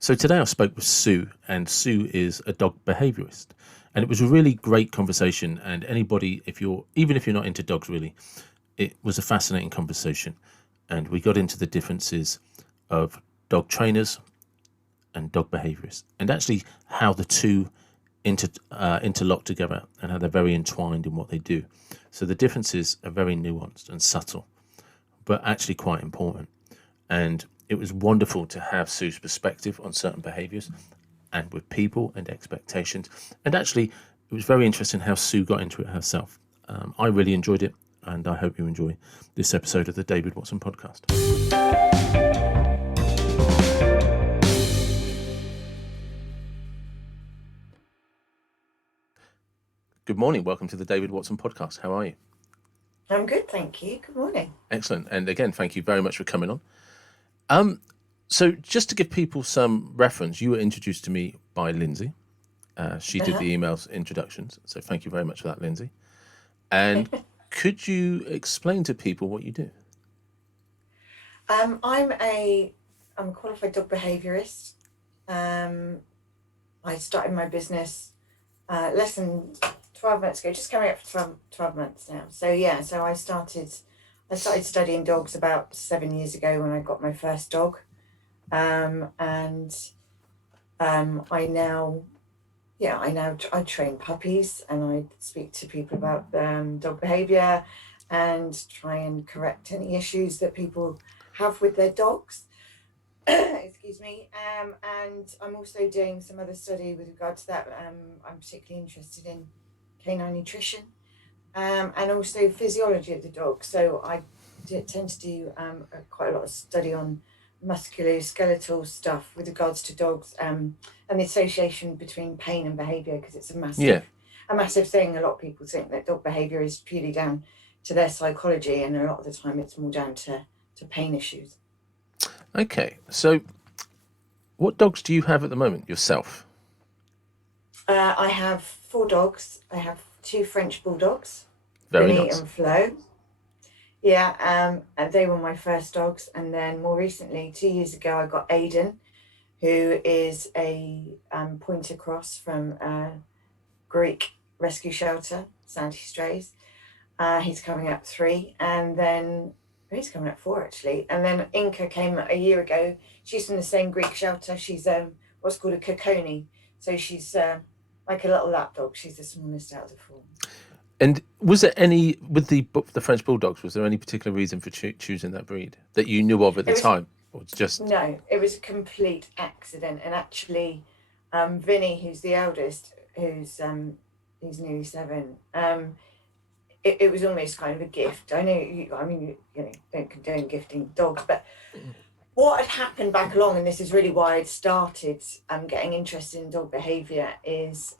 So today I spoke with Sue, and Sue is a dog behaviorist. And it was a really great conversation. And anybody, even if you're not into dogs really, it was a fascinating conversation. And we got into the differences of dog trainers and dog behaviorists, and actually how the two interlock together and how they're very entwined in what they do. So the differences are very nuanced and subtle, but actually quite important. And it was wonderful to have Sue's perspective on certain behaviors and with people and expectations. And actually, it was very interesting how Sue got into it herself. I really enjoyed it, and I hope you enjoy this episode of the David Watson podcast. Good morning. Welcome to the David Watson podcast. How are you? I'm good, thank you. Good morning. Excellent. And again, thank you very much for coming on. So just to give people some reference, you were introduced to me by Lindsay. She did the emails introductions. So thank you very much for that, Lindsay. And could you explain to people what you do? I'm a qualified dog behaviorist. I started my business less than 12 months ago, just coming up for 12 months now. So I started studying dogs about 7 years ago when I got my first dog. I train puppies, and I speak to people about dog behavior and try and correct any issues that people have with their dogs. Excuse me. And I'm also doing some other study with regard to that. I'm particularly interested in canine nutrition and also physiology of the dog. So I tend to do quite a lot of study on musculoskeletal stuff with regards to dogs and the association between pain and behavior, because it's a massive thing. A lot of people think that dog behavior is purely down to their psychology, and a lot of the time it's more down to pain issues. Okay, so what dogs do you have at the moment yourself? I have 4 dogs. I have 2 French bulldogs, Very Vinny nice. and Flo. Yeah, and they were my first dogs. And then more recently, 2 years ago, I got Aiden, who is a pointer cross from a Greek rescue shelter, Sandy Strays. He's coming up 3, and then he's coming up 4 actually. And then Inca came a year ago. She's from the same Greek shelter. She's what's called a Coconi. So she's like a little lapdog. She's the smallest out of the 4. And was there any, with the French Bulldogs, was there any particular reason for choosing that breed that you knew of at the time? Or just... No, it was a complete accident. And actually, Vinny, who's the eldest, who's nearly 7, it was almost kind of a gift. I know, you don't condone gifting dogs, but what had happened back along, and this is really why I'd started getting interested in dog behaviour, is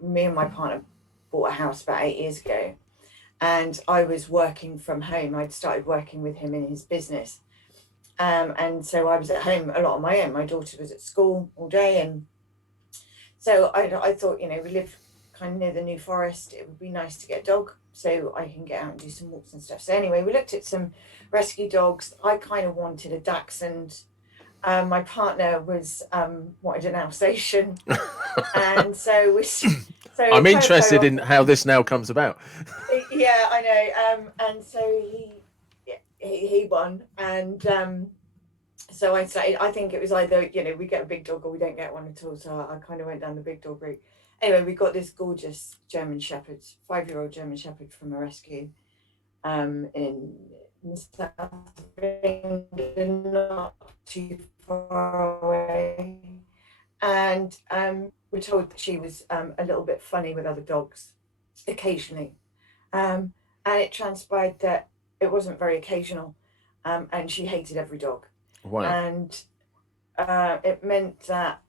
me and my partner bought a house about 8 years ago, and I was working from home. I'd started working with him in his business, and so I was at home a lot on my own. My daughter was at school all day, and so I thought, we live kind of near the New Forest. It would be nice to get a dog so I can get out and do some walks and stuff. So anyway, we looked at some rescue dogs. I kind of wanted a Dachshund. My partner wanted an Alsatian, and so I'm interested in how this now comes about. Yeah, I know. And so he won, and so I started. I think it was either we get a big dog or we don't get one at all. So I kind of went down the big dog route. Anyway, we got this gorgeous German Shepherd, 5-year-old German Shepherd from a rescue in the south of England, not too far away. And we're told that she was a little bit funny with other dogs occasionally. And it transpired that it wasn't very occasional, and she hated every dog. Wow. And it meant that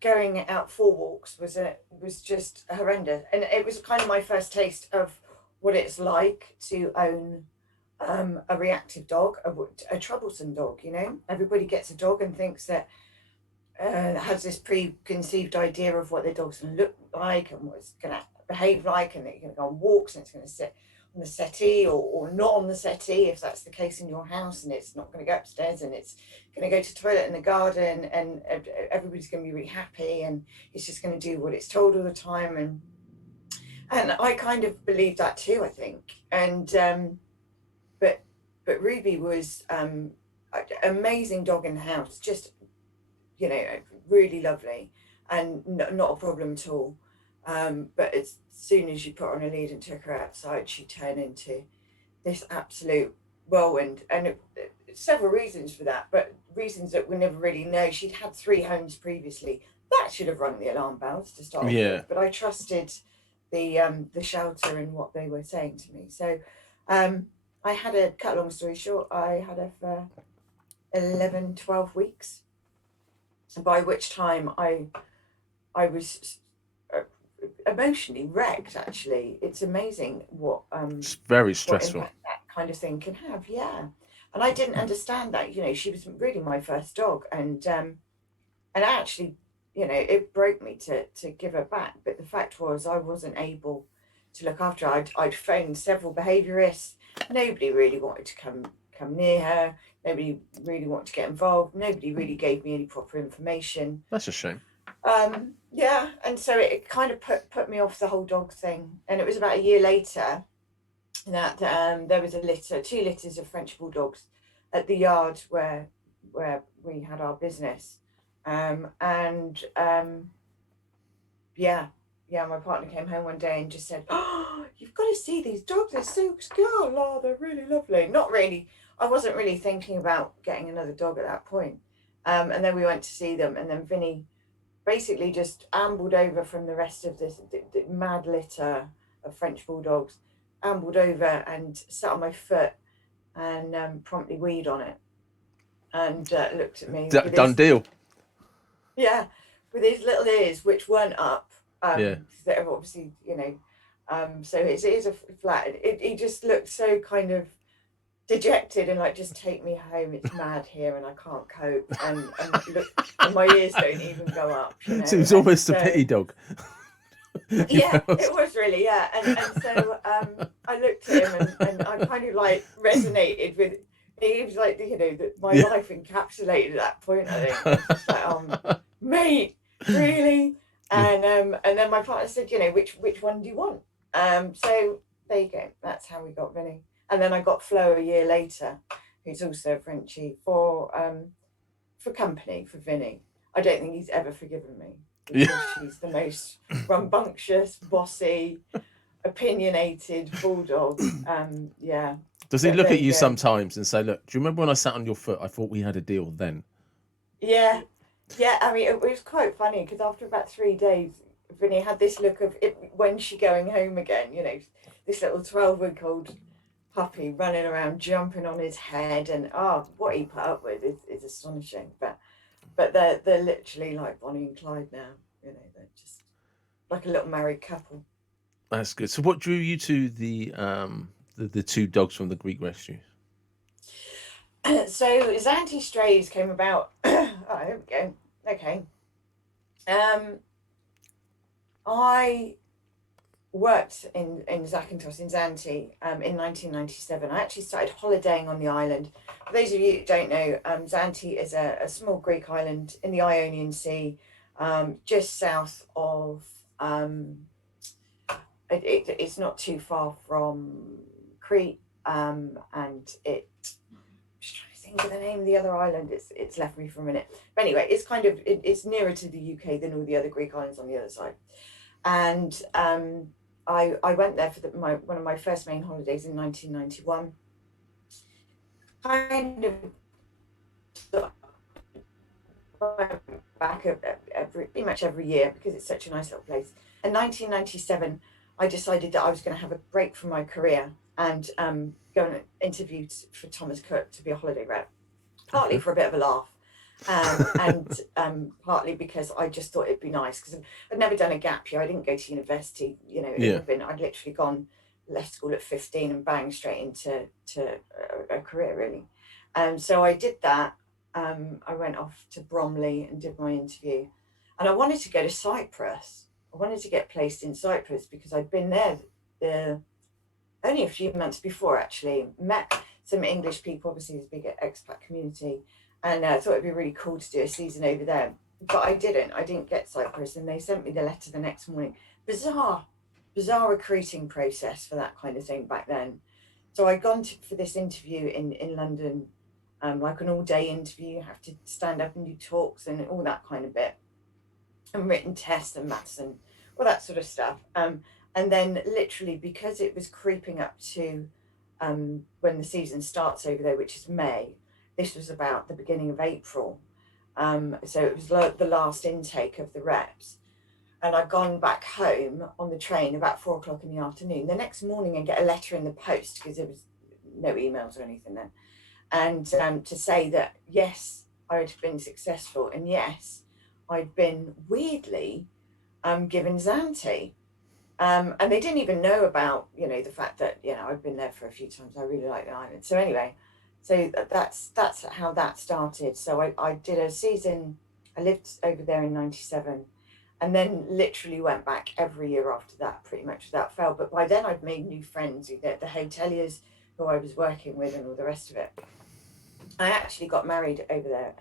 going out for walks was just horrendous. And it was kind of my first taste of what it's like to own a reactive dog, a troublesome dog. Everybody gets a dog and thinks that has this preconceived idea of what their dog's going to look like and what it's going to behave like, and they're going to go on walks and it's going to sit on the settee or not on the settee, if that's the case in your house, and it's not going to go upstairs and it's going to go to the toilet in the garden, and everybody's going to be really happy, and it's just going to do what it's told all the time. And I kind of believe that too, I think. And but Ruby was amazing dog in the house, just really lovely, and not a problem at all. But as soon as you put her on a lead and took her outside, she turned into this absolute whirlwind. And several reasons for that, but reasons that we never really know. She'd had 3 homes previously. That should have rung the alarm bells to start Yeah. with, but I trusted the shelter and what they were saying to me. So I had a, cut a long story short, I had her for 11, 12 weeks, by which time I was emotionally wrecked. Actually, it's amazing what It's very what stressful. impact that kind of thing can have. Yeah, and I didn't understand that. She was really my first dog, and actually, it broke me to give her back. But the fact was, I wasn't able to look after her. I'd phoned several behaviorists. Nobody really wanted to come near her. Nobody really wanted to get involved. Nobody really gave me any proper information. That's a shame. Yeah, and so it kind of put me off the whole dog thing. And it was about a year later that there was 2 litters of French bulldogs at the yard where we had our business. And yeah, my partner came home one day and just said, "Oh, you've got to see these dogs. They're so cool. Oh, they're really lovely." Not really. I wasn't really thinking about getting another dog at that point. And then we went to see them, and then Vinny basically just ambled over from the rest of this the mad litter of French bulldogs, ambled over and sat on my foot and promptly weed on it, and looked at me with Done his, deal. yeah, with his little ears, which weren't up. Yeah. That are obviously, so his ears are flat. He just looked so kind of dejected and like, "Just take me home. It's mad here, and I can't cope." And look, and my ears don't even go up. So it was almost a pity dog. Yeah, it was really, yeah. And so I looked at him, and I kind of like resonated with. He was like, my life encapsulated at that point. I think I was just like, mate, really. And then my partner said, which one do you want? So there you go. That's how we got Vinny. And then I got Flo a year later, who's also a Frenchie, for company for Vinny. I don't think he's ever forgiven me, because she's the most rambunctious, bossy, opinionated bulldog. Yeah. Does he look at you sometimes and say, "Look, do you remember when I sat on your foot? I thought we had a deal then." Yeah. Yeah, I mean, it was quite funny, because after about 3 days, Vinny had this look of, when's she going home again? This little 12-week-old puppy running around, jumping on his head, and what he put up with is astonishing. But they're literally like Bonnie and Clyde now. They're just like a little married couple. That's good. So, what drew you to the 2 dogs from the Greek rescue? So Zante Strays came about. Here we go. Okay. I worked in Zakynthos in Zante in 1997. I actually started holidaying on the island. For those of you who don't know, Zante is a small Greek island in the Ionian Sea, just south of. It's not too far from Crete, and it. I'm just trying to think of the name of the other island. It's left me for a minute. But anyway, it's kind of it's nearer to the UK than all the other Greek islands on the other side, and I went there for one of my first main holidays in 1991. Kind of went back pretty much every year, because it's such a nice little place. In 1997, I decided that I was going to have a break from my career and go and interview for Thomas Cook to be a holiday rep, partly for a bit of a laugh, and partly because I just thought it'd be nice, because I'd never done a gap year. I didn't go to university. I'd literally left school at 15 and bang straight into a career, really. So I did that. I went off to Bromley and did my interview, and I wanted to go to Cyprus. I wanted to get placed in Cyprus because I'd been there only a few months before, actually. Met some English people, obviously there's a big expat community, and thought it'd be really cool to do a season over there. But I didn't get Cyprus, and they sent me the letter the next morning. Bizarre recruiting process for that kind of thing back then. So I'd gone for this interview in London, like an all-day interview. You have to stand up and do talks and all that kind of bit, and written tests and maths and all that sort of stuff. And then literally, because it was creeping up to when the season starts over there, which is May, this was about the beginning of April. So it was the last intake of the reps. And I'd gone back home on the train about 4 o'clock in the afternoon. The next morning, I get a letter in the post, because there was no emails or anything then, and to say that yes, I had been successful, and yes, I'd been weirdly given Zante. And they didn't even know about, the fact that, I'd been there for a few times. I really like the island. So anyway, so that's how that started. So I did a season. I lived over there in 97, and then literally went back every year after that, pretty much without fail. But by then I'd made new friends, the hoteliers who I was working with and all the rest of it. I actually got married over there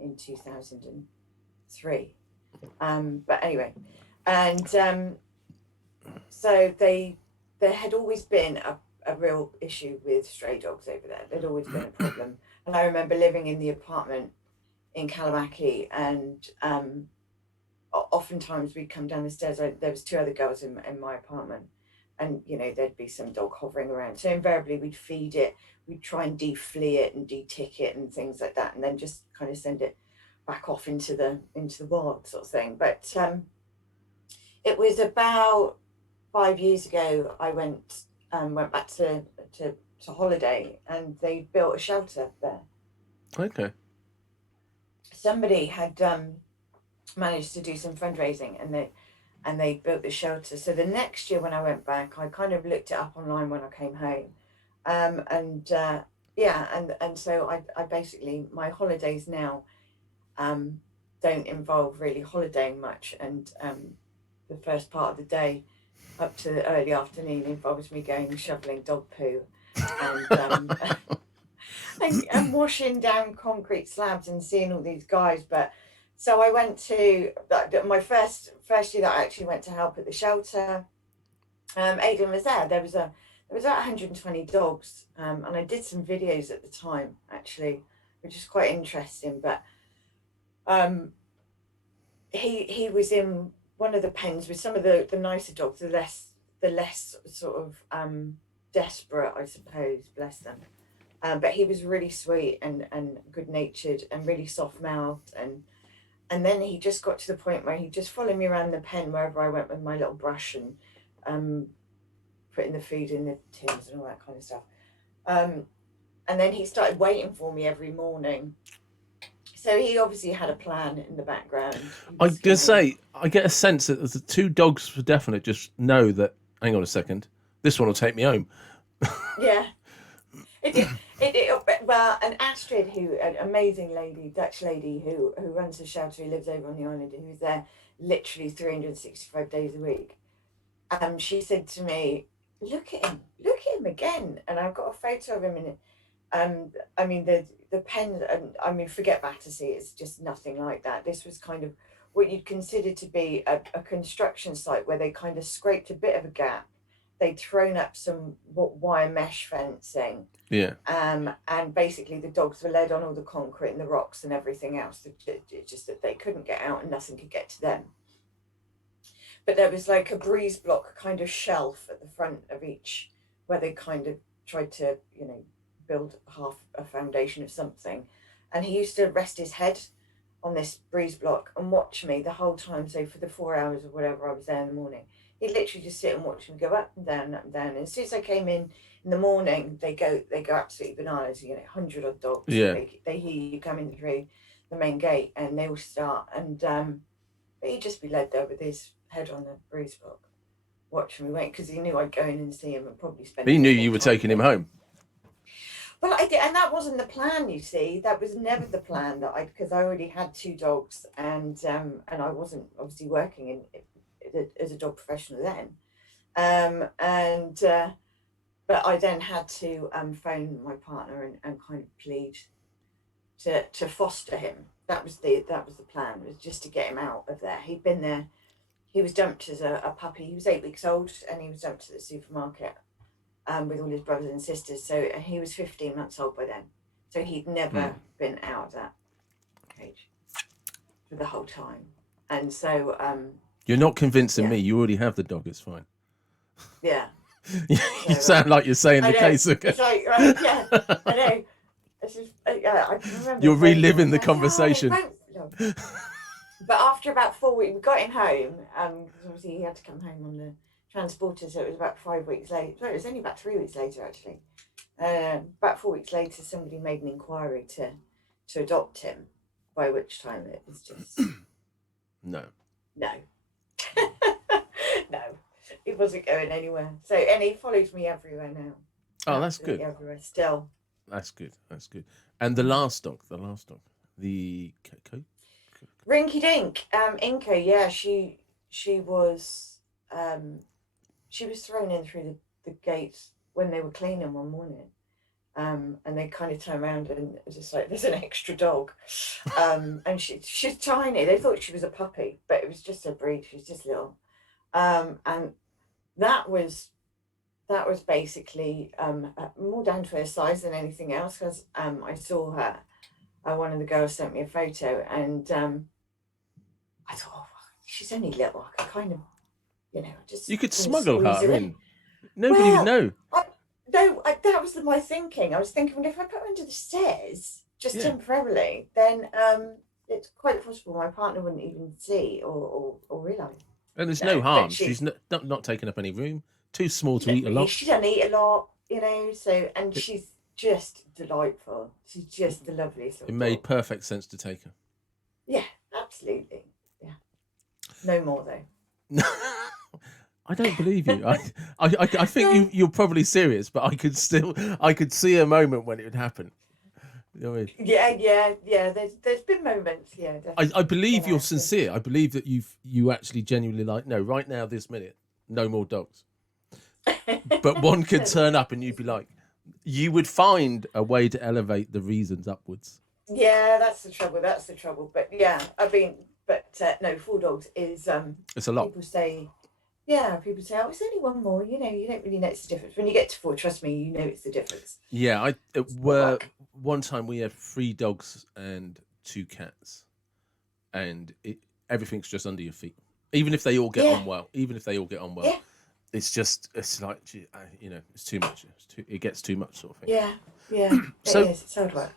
in 2003. But anyway, and so there had always been a real issue with stray dogs over there. There'd always been a problem. And I remember living in the apartment in Kalamaki, and oftentimes we'd come down the stairs. There was 2 other girls in my apartment, and there'd be some dog hovering around. So invariably we'd feed it, we'd try and de-flea it and de-tick it and things like that, and then just kind of send it back off into the wild, sort of thing. But it was about 5 years ago. I went back to holiday, and they built a shelter there. Okay. Somebody had managed to do some fundraising, and they built the shelter. So the next year when I went back, I kind of looked it up online when I came home, and so I basically, my holidays now don't involve really holidaying much, and the first part of the day up to the early afternoon involves me going and shoveling dog poo, and and washing down concrete slabs and seeing all these guys. But so I went to my first year that I actually went to help at the shelter. Aidan was there. There was about 120 dogs, and I did some videos at the time, actually, which is quite interesting. But he was in one of the pens with some of the nicer dogs, the less sort of desperate, I suppose, bless them. But he was really sweet and good natured and really soft mouthed, and then he just got to the point where he just followed me around the pen wherever I went with my little brush, and putting the food in the tins and all that kind of stuff. And then he started waiting for me every morning. So he obviously had a plan in the background. I can say, I get a sense that the 2 dogs for definite just know that, hang on a second, this one will take me home. Yeah. Well, and Astrid, an amazing lady, Dutch lady who runs the shelter, who lives over on the island, who's there literally 365 days a week. She said to me, look at him again. And I've got a photo of him in it. I mean, the pen, I mean, forget Battersea, it's just nothing like that. This was kind of what you'd consider to be a construction site where they kind of scraped a bit of a gap. They'd thrown up some wire mesh fencing. Yeah. And basically the dogs were led on all the concrete and the rocks and everything else. Just that they couldn't get out and nothing could get to them. But there was like a breeze block kind of shelf at the front of each, where they kind of tried to, build half a foundation of something. And he used to rest his head on this breeze block and watch me the whole time. So for the 4 hours or whatever I was there in the morning, he'd literally just sit and watch me go up and down, up and down. And as soon as I came in the morning, they go absolutely bananas. 100 odd dogs. Yeah. They hear you coming through the main gate, and they will start. And but he'd just be led there with his head on the breeze block, watching me wait, because he knew I'd go in and see him and probably spend. He knew you were taking him home. Well, I did, and that wasn't the plan. You see, that was never the plan. Because I already had 2 dogs, and I wasn't obviously working as a dog professional then, but I then had to phone my partner and kind of plead to foster him. That was the plan, was just to get him out of there. He'd been there. He was dumped as a puppy. He was 8 weeks old, and he was dumped at the supermarket with all his brothers and sisters. So he was 15 months old by then. So he'd never been out of that cage for the whole time. And so You're not convincing yeah, me. You already have the dog. It's fine. yeah. You So sound like you're saying I the know case again. it's like right, yeah, I know. It's just, yeah, I can remember. You're reliving the like, conversation. no. But after about 4 weeks, we got him home. Because obviously he had to come home on the transporter, so it was about 5 weeks later. Sorry, it was only about 3 weeks later, actually. About 4 weeks later, somebody made an inquiry to adopt him. By which time it was just No. no, no, it wasn't going anywhere. So, and he follows me everywhere now. Oh, that's Absolutely good. everywhere still. That's good. That's good. And the last dog, the Rinky Dink, Inca, yeah, she was thrown in through the gates when they were cleaning one morning. And they kind of turned around and just like, there's an extra dog. And she's tiny. They thought she was a puppy, but it was just a breed. She's just little. And that was basically more down to her size than anything else, because I saw her. One of the girls sent me a photo, and I thought, oh, she's only little. I could kind of, just you could kind of smuggle squeeze her her in. Nobody would know. That was my thinking. I was thinking, well, if I put her under the stairs just Yeah. temporarily, then it's quite possible my partner wouldn't even see or realise. And there's No, no but harm. she's- She's not taking up any room. Too small to eat a lot. She doesn't eat a lot, so, and she's just delightful. She's just the loveliest It little made dog. perfect sense to take her. Yeah, absolutely. Yeah. No more though. I don't believe you. I think you're probably serious, but I could see a moment when it would happen. You know what I mean? Yeah. There's been moments, yeah. I believe you're Yeah. sincere. I believe that you actually genuinely like, no, right now, this minute, no more dogs. But one could turn up and you'd be like, you would find a way to elevate the reasons upwards. Yeah, that's the trouble. But yeah, I mean, no, 4 dogs is It's a lot. people say, oh, it's only one more. You don't really notice the difference. When you get to 4, trust me, you know it's the difference. Yeah, one time we had 3 dogs and 2 cats, and everything's just under your feet. Even if they all get on well, Yeah. it's like, it's too much. It gets too much, sort of thing. Yeah. So- it is. It's hard work.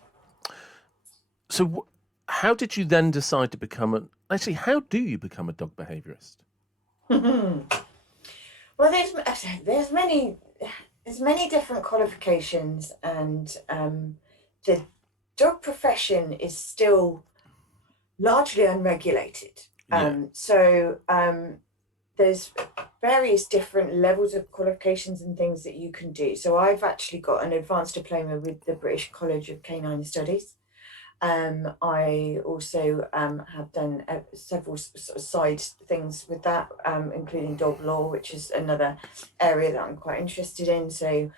So, how did you then decide to become how do you become a dog behaviorist? Well, there's many different qualifications, and the dog profession is still largely unregulated. So there's various different levels of qualifications and things that you can do. So I've actually got an advanced diploma with the British College of Canine Studies. I also have done several sort of side things with that, including dog law, which is another area that I'm quite interested in. So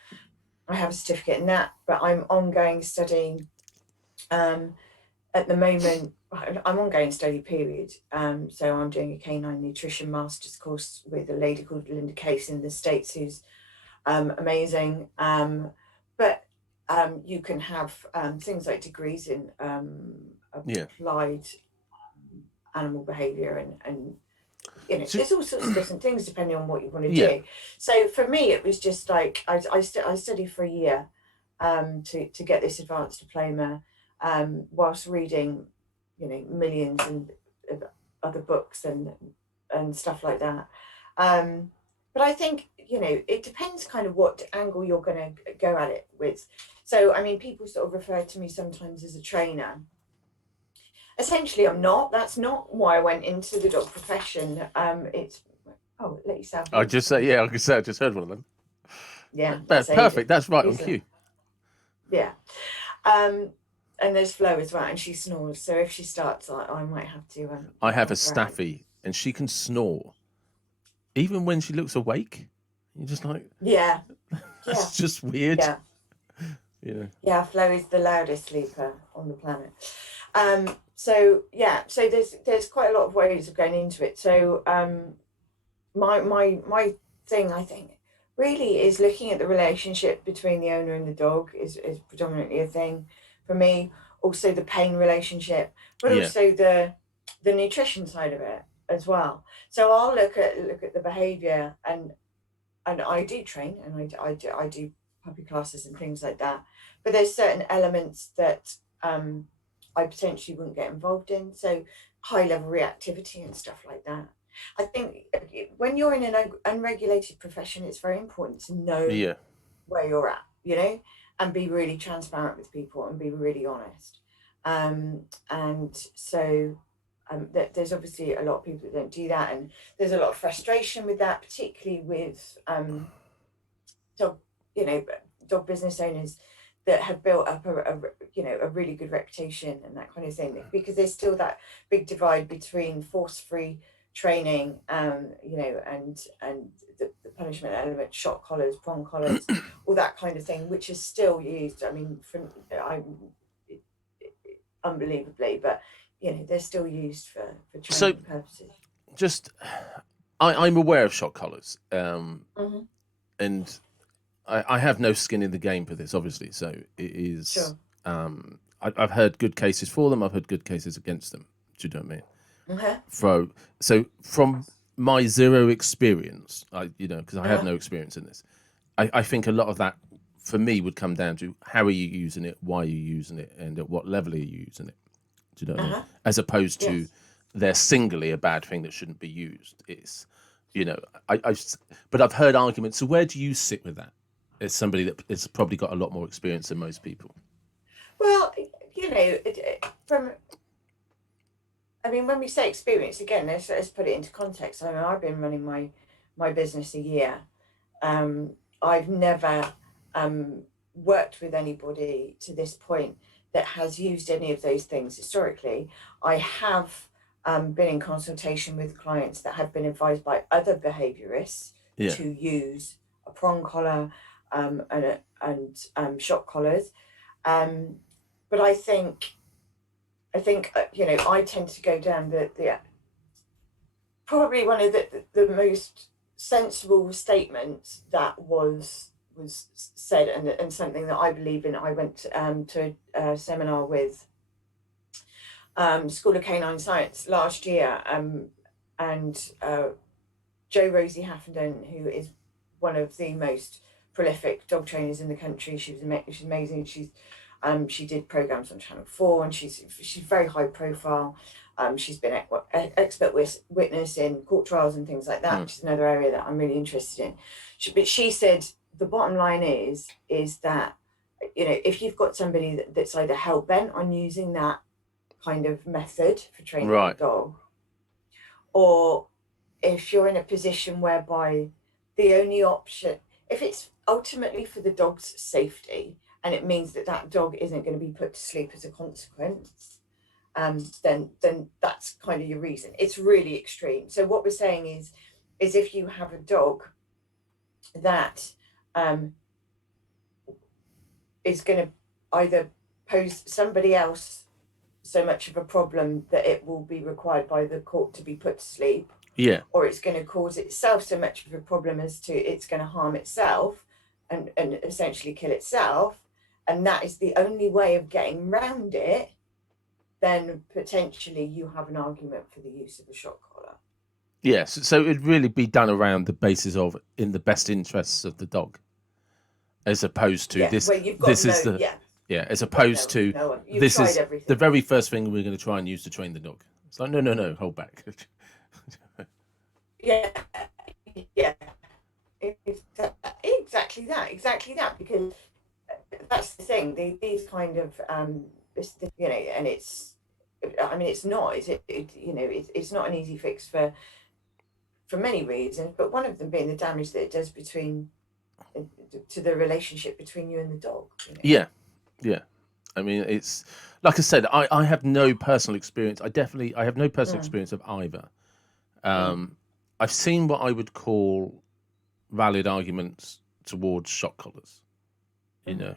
I have a certificate in that, but I'm ongoing studying. At the moment, I'm ongoing study period. So I'm doing a canine nutrition master's course with a lady called Linda Case in the States, who's amazing. But you can have things like degrees in applied animal behaviour and there's all sorts of different things depending on what you want to do. So for me, it was just like I studied for a year to get this advanced diploma, whilst reading millions of other books and stuff like that. But I think it depends kind of what angle you're going to go at it with. So I mean, people sort of refer to me sometimes as a trainer. Essentially, I'm not. That's not why I went into the dog profession. Let yourself. I just say, I could say I just heard one of them. Yeah, That's perfect. That's right on cue. Yeah. And there's Flo as well, and she snores. So if she starts, I might have to. I have a staffy, and she can snore, even when she looks awake. You're just like, yeah. Yeah, That's just weird. yeah, You know. yeah. Flo is the loudest sleeper on the planet. So yeah, so there's quite a lot of ways of going into it. So my thing, I think, really is looking at the relationship between the owner and the dog is predominantly a thing for me. Also the pain relationship, but Yeah. also the nutrition side of it as well. So I'll look at the behavior, and I do train, and I do puppy classes and things like that. But there's certain elements that I potentially wouldn't get involved in. So high level reactivity and stuff like that. I think when you're in an unregulated profession, it's very important to know Yeah. where you're at, and be really transparent with people and be really honest. And so there's obviously a lot of people that don't do that, and there's a lot of frustration with that, particularly with dog, you know, dog business owners that have built up a really good reputation and that kind of thing, because there's still that big divide between force-free training, and the punishment element, shock collars, prong collars, all that kind of thing, which is still used. I mean, unbelievably, but they're still used for So training purposes. just, I'm aware of shock collars, Hmm. and I have no skin in the game for this, obviously. So it is. Sure. I've heard good cases for them. I've heard good cases against them. Do you know what I mean? Uh-huh. So from my zero experience, because I have Uh-huh. no experience in this, I think a lot of that for me would come down to how are you using it, why are you using it, and at what level are you using it. Do you know what I mean? Uh-huh. As opposed to Yes. they're singly a bad thing that shouldn't be used. It's, but I've heard arguments. So where do you sit with that? As somebody that has probably got a lot more experience than most people. Well, from I mean, when we say experience, again, let's put it into context. I mean, I've been running my business a year. I've never worked with anybody to this point that has used any of those things historically. I have been in consultation with clients that have been advised by other behaviorists Yeah, to use a prong collar, and shock collars. Um, but I think I tend to go down the probably one of the most sensible statements that was said, and something that I believe in. I went to a seminar with School of Canine Science last year, and Jo Rosie Haffenden, who is one of the most prolific dog trainers in the country. She's amazing. She did programs on Channel 4, and she's very high profile. She's been expert witness in court trials and things like that, mm. which is another area that I'm really interested in. But she said the bottom line is that if you've got somebody that's either hell bent on using that kind of method for training a Right. dog, or if you're in a position whereby the only option, if it's ultimately for the dog's safety, and it means that that dog isn't going to be put to sleep as a consequence, then that's kind of your reason. It's really extreme. So what we're saying is if you have a dog that is going to either pose somebody else so much of a problem that it will be required by the court to be put to sleep, Yeah. or it's going to cause itself so much of a problem as to it's going to harm itself and essentially kill itself, and that is the only way of getting around it, then potentially you have an argument for the use of a shock collar. Yes. So it'd really be done around the basis of in the best interests of the dog, as opposed to Yeah, this. where you've got This is no, the yeah, yeah. As you've got opposed no, to no, you've this tried is the everything. very first thing we're going to try and use to train the dog. It's like no, hold back. Yeah, yeah, exactly that, because that's the thing. These kind of and it's. I mean, it's not. Is it? It's not an easy fix for many reasons, but one of them being the damage that it does to the relationship between you and the dog. Yeah, yeah. I mean, it's like I said. I have no personal experience. I have no personal Mm, experience of either. mm, I've seen what I would call valid arguments towards shock collars. You Mm. know,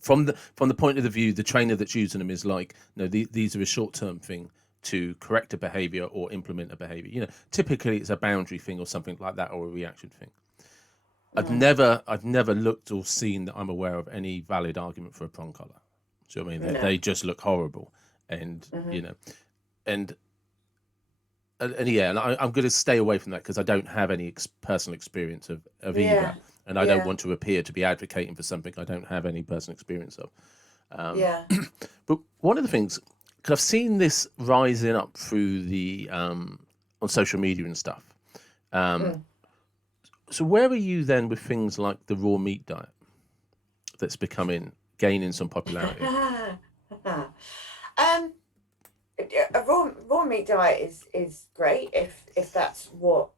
from the point of the view, the trainer that's using them is like, no, these are a short term thing to correct a behavior or implement a behavior. You know, typically it's a boundary thing or something like that, or a reaction thing. Mm. I've never looked or seen that I'm aware of any valid argument for a prong collar. Do you know what I mean? No. They just look horrible, and Mm-hmm. you know, and yeah, and I'm going to stay away from that because I don't have any personal experience of Yeah. either, and I don't Yeah. want to appear to be advocating for something I don't have any personal experience of. Yeah. But one of the things, because I've seen this rising up through the on social media and stuff. Mm. So where are you then with things like the raw meat diet that's gaining some popularity? um, a raw meat diet is great if that's what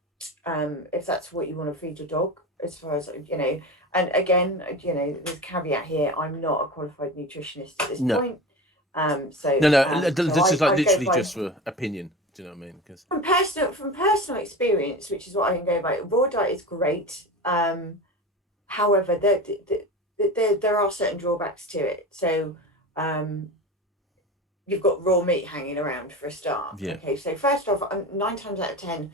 you want to feed your dog. As far as and again, there's a caveat here. I'm not a qualified nutritionist at this No, point. So this is like I go literally by just for opinion. Do you know what I mean? Because from personal experience, which is what I can go by. Raw diet is great. However, there are certain drawbacks to it. So you've got raw meat hanging around for a start. yeah, Okay, so first off, 9 times out of 10,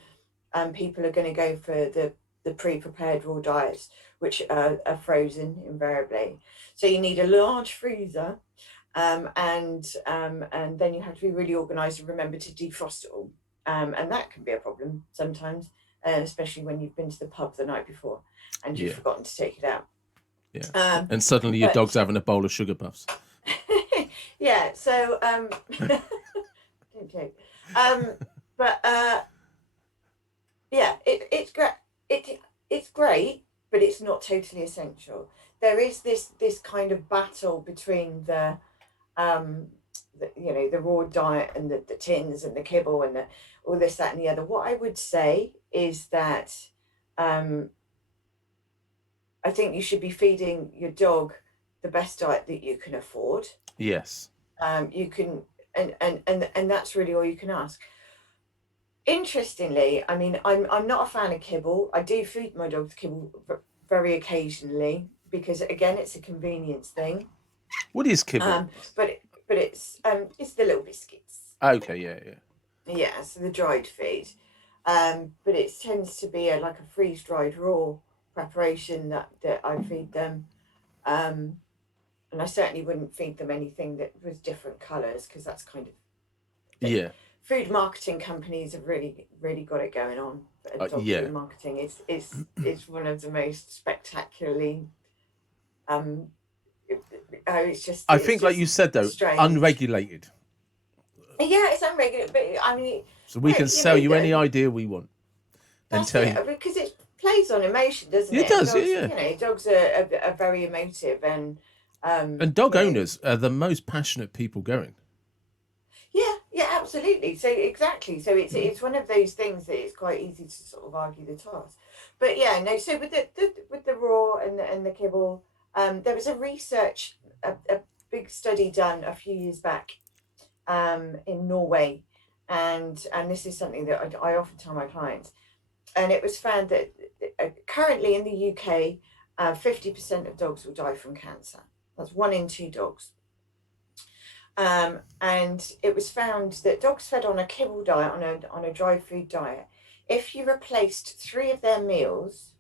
people are going to go for the pre-prepared raw diets, which are frozen invariably. So you need a large freezer, and then you have to be really organised and remember to defrost it all, and that can be a problem sometimes, especially when you've been to the pub the night before and you've yeah, forgotten to take it out. yeah. Um, And suddenly your but dog's having a bowl of sugar puffs. yeah, so don't joke. But yeah, it's great. It's great, but it's not totally essential. There is this kind of battle between um the raw diet and the tins and the kibble and the all this, that, and the other. What I would say is that um I think you should be feeding your dog the best diet that you can afford. Yes. You can, and that's really all you can ask. Interestingly, I mean, I'm not a fan of kibble. I do feed my dog kibble very occasionally because again, it's a convenience thing. What is kibble? Um, but it's the little biscuits. Okay, yeah, yeah. Yeah, so the dried feed. But it tends to be like a freeze dried raw preparation that I feed them. Um, and I certainly wouldn't feed them anything that was different colours because that's kind of Yeah. food marketing companies have really got it going on. Dog Yeah. food marketing is one of the most spectacularly um I it's think, like you just said, though, strange. unregulated. Yeah, it's unregulated, but I mean, So we can sell you any idea we want and that's tell you. it because it plays on emotion, doesn't It it? And does, yeah, dogs, yeah. dogs are very emotive, and And dog owners are the most passionate people going. yeah, absolutely. So exactly. So it's one of those things that it's quite easy to sort of argue the toss. But yeah, no. So with the raw and the kibble, there was a big study done a few years back, in Norway, and this is something that I often tell my clients, and it was found that currently in the UK, 50% of dogs will die from cancer. That's 1 in 2 dogs. And it was found that dogs fed on a kibble diet, on a dry food diet, if you replaced 3 of their meals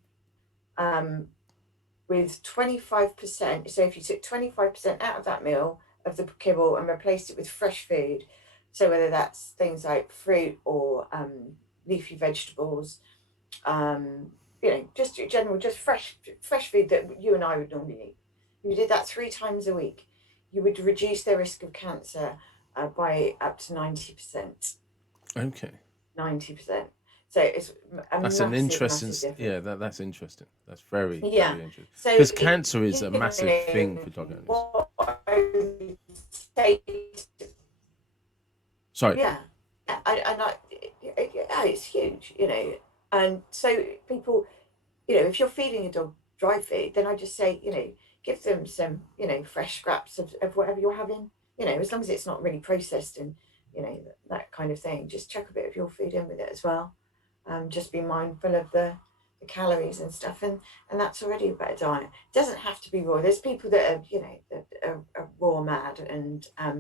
with 25%, so if you took 25% out of that meal of the kibble and replaced it with fresh food, so whether that's things like fruit or leafy vegetables, just general, just fresh food that you and I would normally eat. You did that 3 times a week, you would reduce their risk of cancer by up to 90%. Okay. 90%. So it's a That's an interesting. massive difference. Yeah, that's interesting. That's very, Yeah. very interesting. So Because cancer is a massive thing for dog owners. what I would say, Sorry. yeah, yeah, it's huge, and so people, if you're feeding a dog dry feed, then I just say, give them some, fresh scraps of whatever you're having, as long as it's not really processed and, that kind of thing. Just chuck a bit of your food in with it as well. Just be mindful of the the calories and stuff, and that's already a better diet. It doesn't have to be raw. There's people that are, that are raw mad, and I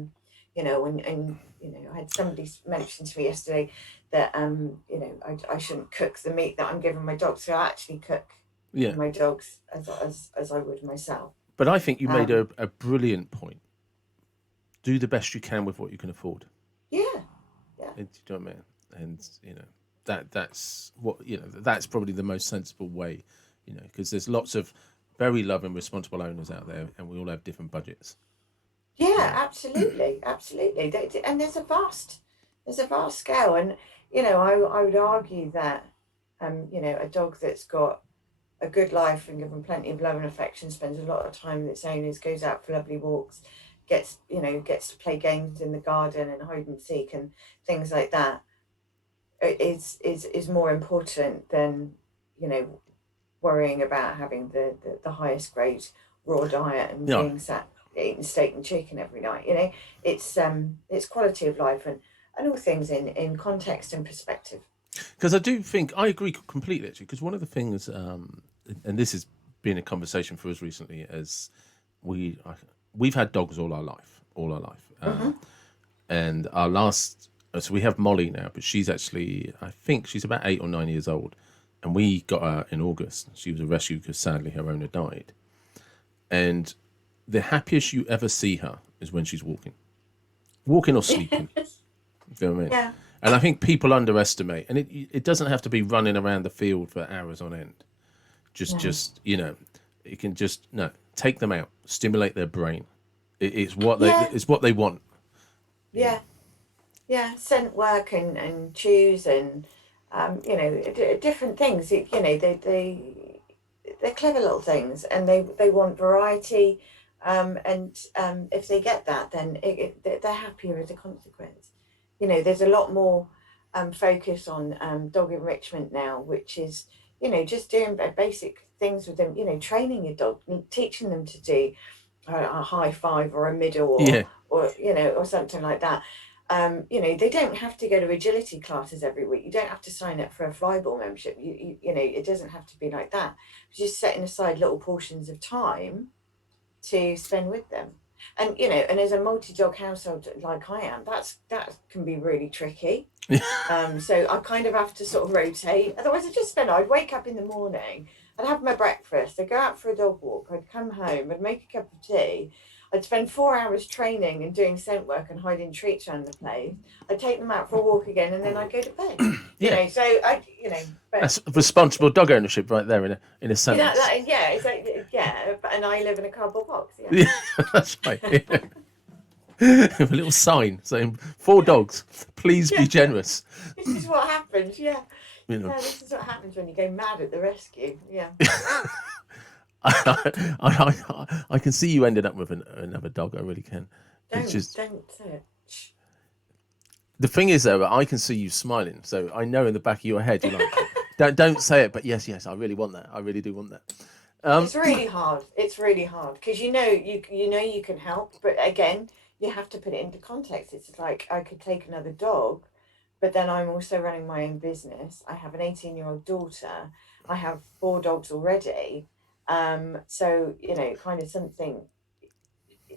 had somebody mention to me yesterday that I shouldn't cook the meat that I'm giving my dogs. So I actually cook Yeah. for my dogs as I would myself. But I think you made Um, a brilliant point. Do the best you can with what you can afford. yeah, yeah, Do you know what I mean? And that's what that's probably the most sensible way. Because there's lots of very loving, responsible owners out there, and we all have different budgets. yeah, Yeah. absolutely, absolutely. And there's a vast scale, and I would argue that a dog that's got a good life and given plenty of love and affection, spends a lot of time with its owners, goes out for lovely walks, gets to play games in the garden and hide and seek and things like that, is more important than you know worrying about having the highest grade raw diet and Yeah. being sat eating steak and chicken every night. It's quality of life, and all things in context and perspective. Because I do think I agree completely, actually. Because one of the things, and this has been a conversation for us recently, as we've had dogs all our life, Hmm. and our last. So we have Molly now, but she's actually, I think she's about 8 or 9 years old, and we got her in August. She was a rescue because sadly her owner died, and the happiest you ever see her is when she's walking or sleeping. You know what I mean? Yeah, And I think people underestimate, and it doesn't have to be running around the field for hours on end. no, You can just no take them out, stimulate their brain. yeah, It's what they want. You know. yeah, yeah. Scent work and chews and different things. They're clever little things, and they want variety. And if they get that, then they're happier as a consequence. There's a lot more focus on dog enrichment now, which is just doing basic things with them. Training your dog, teaching them to do a high five or a middle, Yeah, or something like that. They don't have to go to agility classes every week. You don't have to sign up for a flyball membership. It doesn't have to be like that. Just setting aside little portions of time to spend with them. And as a multi-dog household like I am, that can be really tricky. So I kind of have to sort of rotate. Otherwise, I'd wake up in the morning, I'd have my breakfast, I'd go out for a dog walk, I'd come home, I'd make a cup of tea, I'd spend 4 hours training and doing scent work and hiding treats around the place. I'd take them out for a walk again, and then I'd go to bed. yeah. So but That's responsible dog ownership right there in a sentence. yeah, it's like, yeah, and I live in a cardboard box. Yeah, Yeah, that's right. Yeah. A little sign saying four yeah, dogs. Please be yeah. generous. This is what happens. Yeah, You know. yeah. This is what happens when you go mad at the rescue. Yeah. I can see you ended up with another dog. I really can. It's just Don't say it. the thing is though, I can see you smiling, so I know in the back of your head you're like, don't say it, but yes, I really want that. I really do want that. Um, It's really hard. It's really hard because you can help, but again, you have to put it into context. It's like I could take another dog, but then I'm also running my own business. I have an 18-year-old daughter. I have four dogs already. So kind of something.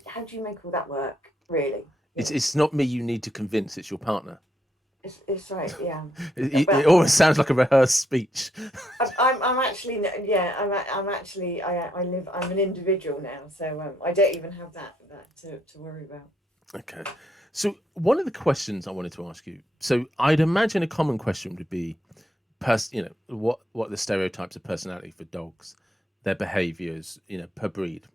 How do you make all that work? Really? it's not me you need to convince. It's your partner. It's right. Yeah. It Well, always sounds like a rehearsed speech. I'm actually yeah I'm actually I live I'm an individual now, so I don't even have that to worry about. Okay. So one of the questions I wanted to ask you. So I'd imagine a common question would be, what the stereotypes of personality for dogs, their behaviours, per breed.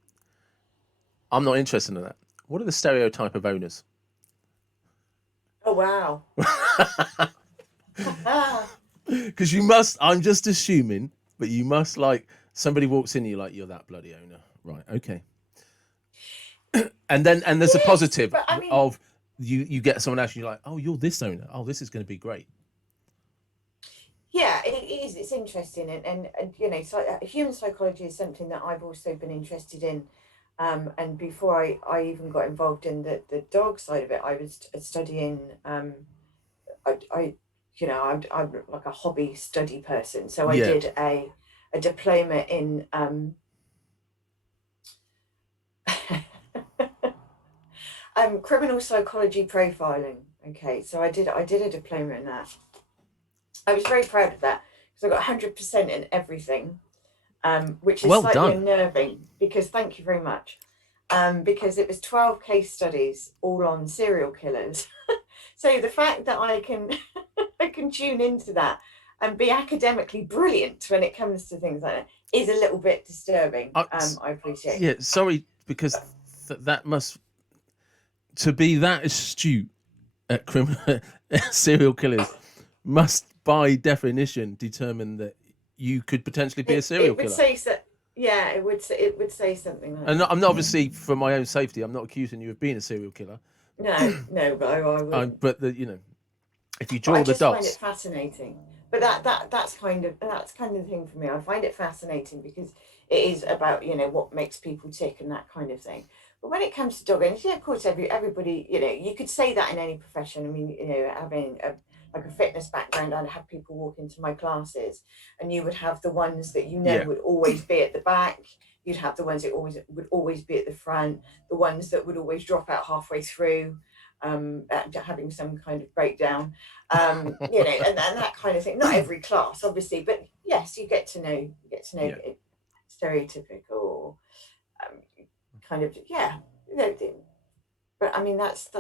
I'm not interested in that. What are the stereotype of owners? Oh wow. Because you must. I'm just assuming, but you must like somebody walks in, you're that bloody owner, right? Okay. And there's a Yes, positive but I mean, of you get someone else, and you're like, oh, you're this owner. Oh, this is going to be great. yeah, it is. It's interesting, and human psychology is something that I've also been interested in. And before I even got involved in the dog side of it, I was studying. I I'm like a hobby study person, so I Yeah. did a diploma in criminal psychology profiling. Okay, so I did a diploma in that. I was very proud of that because I got 100% in everything, which is Well slightly done. unnerving because thank you very much. Because it was 12 case studies all on serial killers. So the fact that I can I can tune into that and be academically brilliant when it comes to things like that is a little bit disturbing. I, I appreciate. yeah, sorry, because that must, to be that astute at criminal serial killers must by definition determine that you could potentially be a serial It would killer. say so. Yeah, it would say something like And that. I'm not, obviously, for my own safety, I'm not accusing you of being a serial killer. No, no, but I wouldn't. But if you But I draw the just find it dots, fascinating. But that's kind of the thing for me. I find it fascinating because it is about what makes people tick and that kind of thing. But when it comes to dog owners, yeah, of course, everybody, you could say that in any profession. I mean, having like a fitness background, I'd have people walk into my classes, and you would have the ones that yeah, would always be at the back. You'd have the ones that would always be at the front. The ones that would always drop out halfway through, having some kind of breakdown, and that kind of thing. Not every class, obviously, but yes, you get to know yeah. stereotypical, um, kind of, yeah, you know. But I mean, that's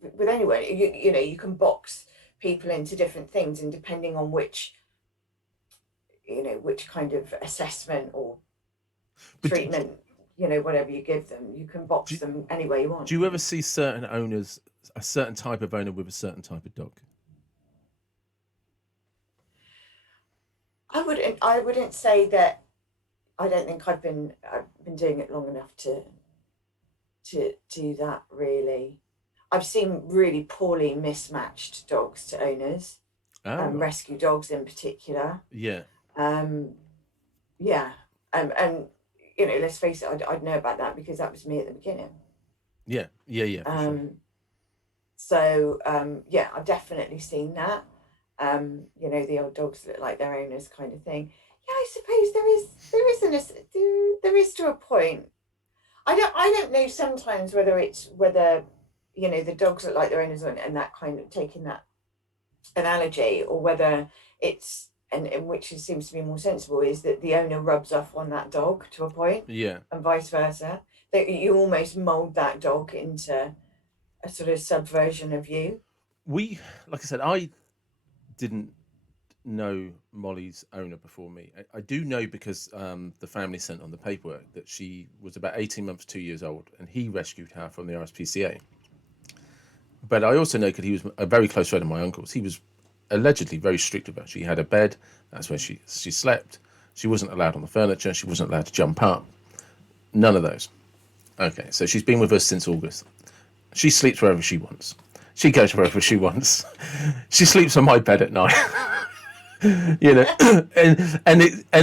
with anyone. You can box people into different things, and depending on which kind of assessment or But treatment, whatever you give them, you can box do, them any way you do want. you ever see certain owners, a certain type of owner with a certain type of dog? I wouldn't say that. I don't think I've been doing it long enough to do that really. I've seen really poorly mismatched dogs to owners, Oh, right. rescue dogs in particular. Yeah, Um, yeah, and let's face it, I'd know about that because that was me at the beginning. yeah, yeah, yeah, for sure. Um, so yeah, I've definitely seen that. The old dogs look like their owners kind of thing. Yeah, I suppose there is to a point. I don't know sometimes whether the dogs look like their owners and that kind of taking that analogy, or whether it's and which seems to be more sensible is that the owner rubs off on that dog to a point, Yeah, and vice versa. That you almost mold that dog into a sort of subversion of you. like I said, I didn't know Molly's owner before me. I do know because the family sent on the paperwork that she was about 18 months, 2 years old, and he rescued her from the RSPCA. But I also know because he was a very close friend of my uncle's. He was allegedly very strict about her. She had a bed. That's where she slept. She wasn't allowed on the furniture. She wasn't allowed to jump up. None of those. Okay, so she's been with us since August. She sleeps wherever she wants. She goes wherever she wants. She sleeps on my bed at night. And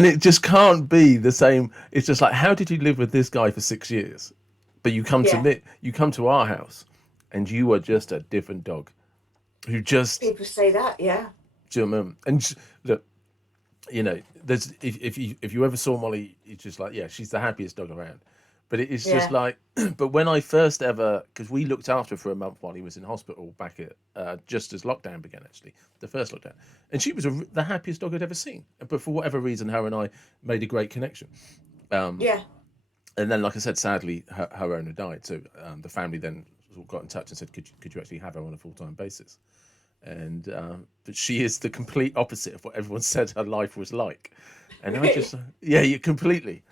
it just can't be the same. It's just like, how did you live with this guy for 6 years, but Yeah, you come to our house, and you are just a different dog who just, people say that. Yeah, do you know what I mean? And look, there's, if you ever saw Molly, it's just like, yeah, she's the happiest dog around. But it is just yeah, like, but when I first ever, because we looked after her for a month while he was in hospital back at just as lockdown began, actually, the first lockdown, and she was the happiest dog I'd ever seen. But for whatever reason, her and I made a great connection. Um, yeah. and then, like I said, sadly, her owner died, so the family then got in touch and said, could you actually have her on a full time basis? And but she is the complete opposite of what everyone said her life was like. And I just, Really. yeah, you completely.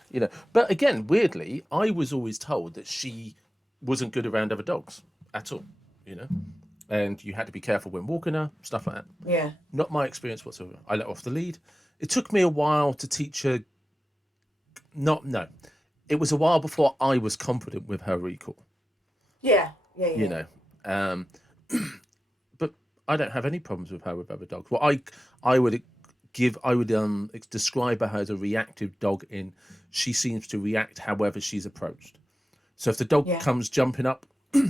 But again, weirdly, I was always told that she wasn't good around other dogs at all, you know, and you had to be careful when walking her, stuff like that. Yeah, Not my experience whatsoever. I let off the lead. It took me a while to teach her. Not no, it was a while before I was confident with her recall. yeah, yeah, You yeah, know, um, but I don't have any problems with her with other dogs. Well, I would describe her as a reactive dog. In she seems to react however she's approached. So if the dog yeah, comes jumping up,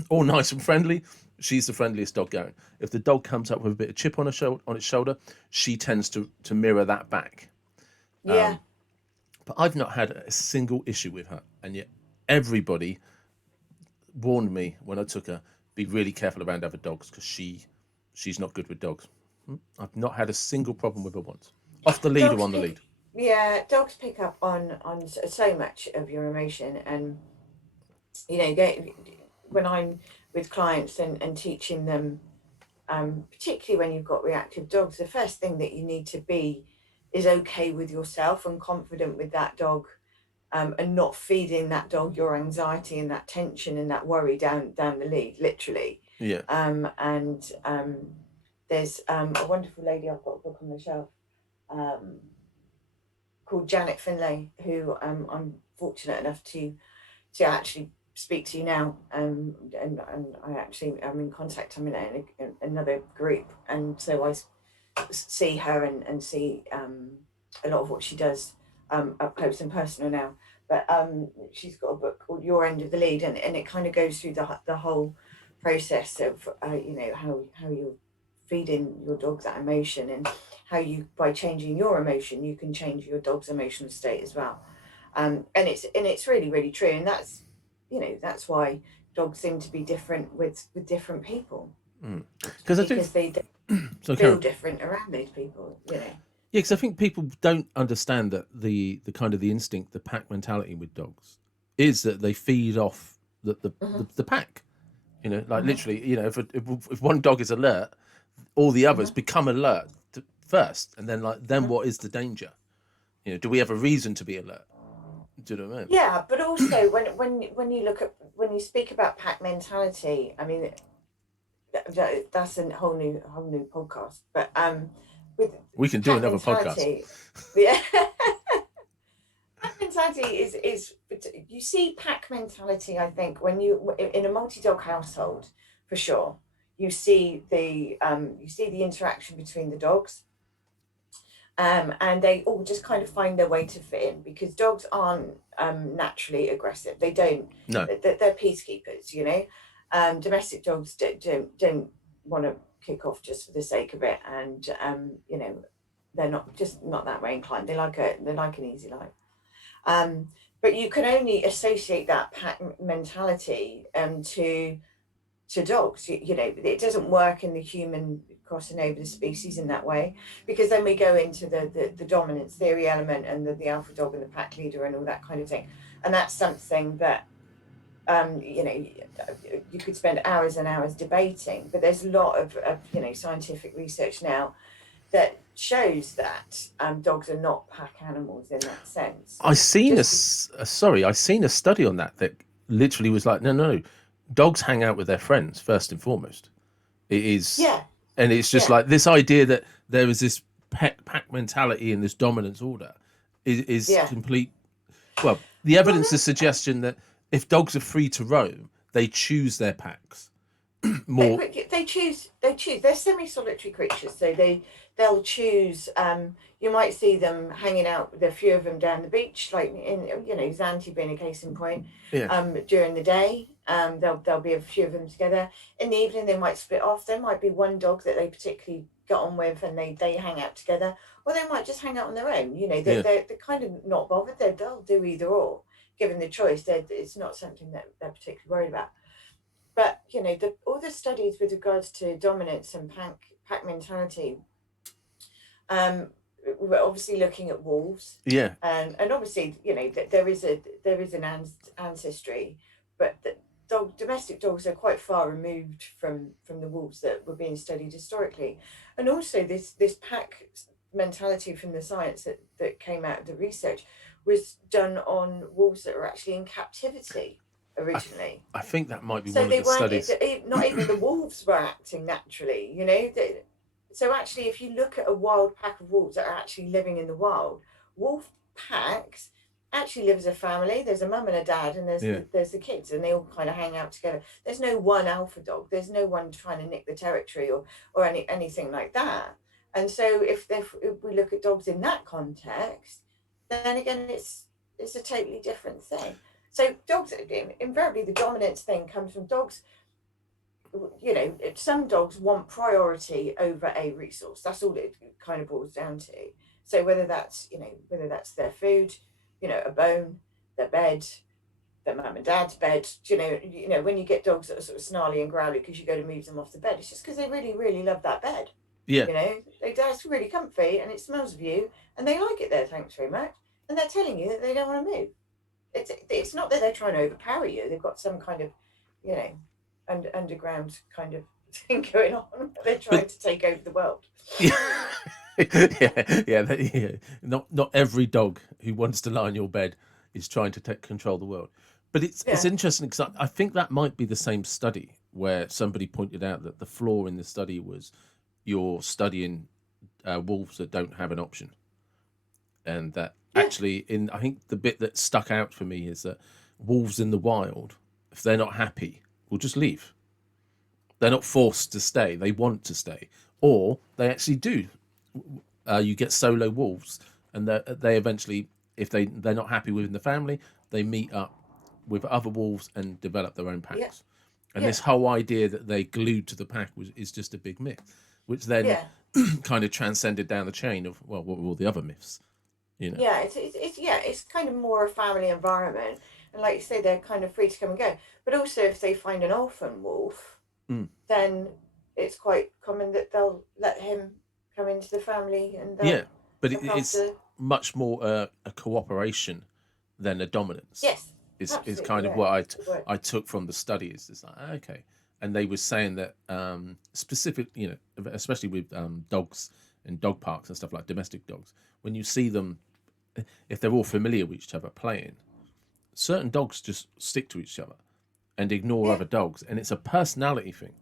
all nice and friendly, She's the friendliest dog going. If the dog comes up with a bit of chip on its shoulder, she tends to mirror that back. Yeah. But I've not had a single issue with her, and yet everybody warned me when I took her, be really careful around other dogs because she's not good with dogs. I've not had a single problem with her once, off the lead or Dogs on the lead. pick, yeah, dogs pick up on so much of your emotion, and when I'm with clients and teaching them, particularly when you've got reactive dogs, the first thing that you need to be is okay with yourself and confident with that dog, and not feeding that dog your anxiety and that tension and that worry down the lead, literally. Yeah, And there's a wonderful lady, I've got a book on the shelf, um, called Janet Finlay, who I'm fortunate enough to actually speak to you now, and I actually am in contact. I'm in another group, and so I see her and see a lot of what she does, up close and personal now. But she's got a book called Your End of the Lead, and it kind of goes through the whole process of how you're feeding your dog that emotion, and how you, by changing your emotion, you can change your dog's emotional state as well. And it's really really true, and that's why dogs seem to be different with different people, because I do. because they So feel Karen, different around those people. yeah, because I think people don't understand that the kind of the instinct, the pack mentality with dogs, is that they feed off Hmm. the pack. Like Hmm. literally, if one dog is alert, all the others Hmm. become alert first, and then Hmm. what is the danger? Do we have a reason to be alert? Do you know what I mean? Yeah, but also when you look at, when you speak about pack mentality, I mean, that's a whole new podcast. But with We can do pack another podcast. mentality, yeah, pack mentality is you see pack mentality. I think when you in a multi-dog household, for sure, you see the interaction between the dogs, and they all just kind of find their way to fit in, because dogs aren't naturally aggressive. They don't. No, They're peacekeepers. Domestic dogs don't want to kick off just for the sake of it, and they're not that way inclined. They like an easy life. Um, but you can only associate that pack mentality to dogs. It doesn't work in the human crossing over the species in that way, because then we go into the dominance theory element, and the alpha dog and the pack leader and all that kind of thing. And that's something that you could spend hours and hours debating, but there's a lot of scientific research now that shows that dogs are not pack animals in that sense. I seen Just sorry, I seen a study on that literally was like, no, dogs hang out with their friends first and foremost. It is, yeah, and it's just yeah, like this idea that there is this pack mentality and this dominance order is yeah. complete. Well, the Well, evidence is suggestion that if dogs are free to roam, they choose their packs more. they choose. They're semi-solitary creatures, so they'll choose. You might see them hanging out with a few of them down the beach, like in Zante being a case in point. Yeah, During the day, there'll be a few of them together. In the evening, they might split off. There might be one dog that they particularly get on with, and they hang out together, or they might just hang out on their own. yeah. They're kind of not bothered. They'll do either or, given the choice. It's not something that they're particularly worried about. But all the studies with regards to dominance and pack mentality, um, we're obviously looking at wolves, Yeah, and obviously there is an ancestry, but domestic dogs are quite far removed from the wolves that were being studied historically, and also this pack mentality from the science that came out of the research was done on wolves that were actually in captivity I, originally. I think that might be So one of they the weren't, studies. not even the wolves were acting naturally. So actually, if you look at a wild pack of wolves that are actually living in the wild, wolf packs actually live as a family. There's a mum and a dad, and there's Yeah, there's the kids, and they all kind of hang out together. There's no one alpha dog. There's no one trying to nick the territory or anything like that. And so if we look at dogs in that context, then again it's a totally different thing. So dogs, invariably, the dominance thing comes from dogs. some dogs want priority over a resource. That's all it kind of boils down to. So whether that's their food, a bone, their bed, their mum and dad's bed. When you get dogs that are sort of snarly and growly because you go to move them off the bed, it's just because they really, really love that bed. Yeah. That's really comfy and it smells of you and they like it there. Thanks very much. And they're telling you that they don't want to move. It's not that they're trying to overpower you. They've got some kind of, you know, underground kind of thing going on. They're trying But to take over the world. yeah, yeah. Not every dog who wants to lie on your bed is trying to take control of the world. But it's Yeah. interesting because I think that might be the same study where somebody pointed out that the flaw in the study was you're studying wolves that don't have an option, and that Yeah. actually in I think the bit that stuck out for me is that wolves in the wild, if they're not happy, will just leave. They're not forced to stay; they want to stay, or they actually do. You get solo wolves, and they eventually, if they're not happy within the family, they meet up with other wolves and develop their own Yeah. packs. And Yeah. this whole idea that they glued to the pack is just a big myth, which then Yeah. kind of transcended down the chain of, well, what were all the other myths? You know? Yeah, it's kind of more a family environment, and like you say, they're kind of free to come and go. But also, if they find an orphan wolf, Mm. then it's quite common that they'll let him come into the family and Yeah, they'll but look it's after. much more a cooperation than a dominance. Yes, Is absolutely, kind of yeah, what good word. I took from the study. Is it's like okay, and they were saying that specific, especially with dogs in dog parks and stuff like domestic dogs, when you see them, if they're all familiar with each other playing, certain dogs just stick to each other and ignore Yeah, other dogs, and it's a personality thing.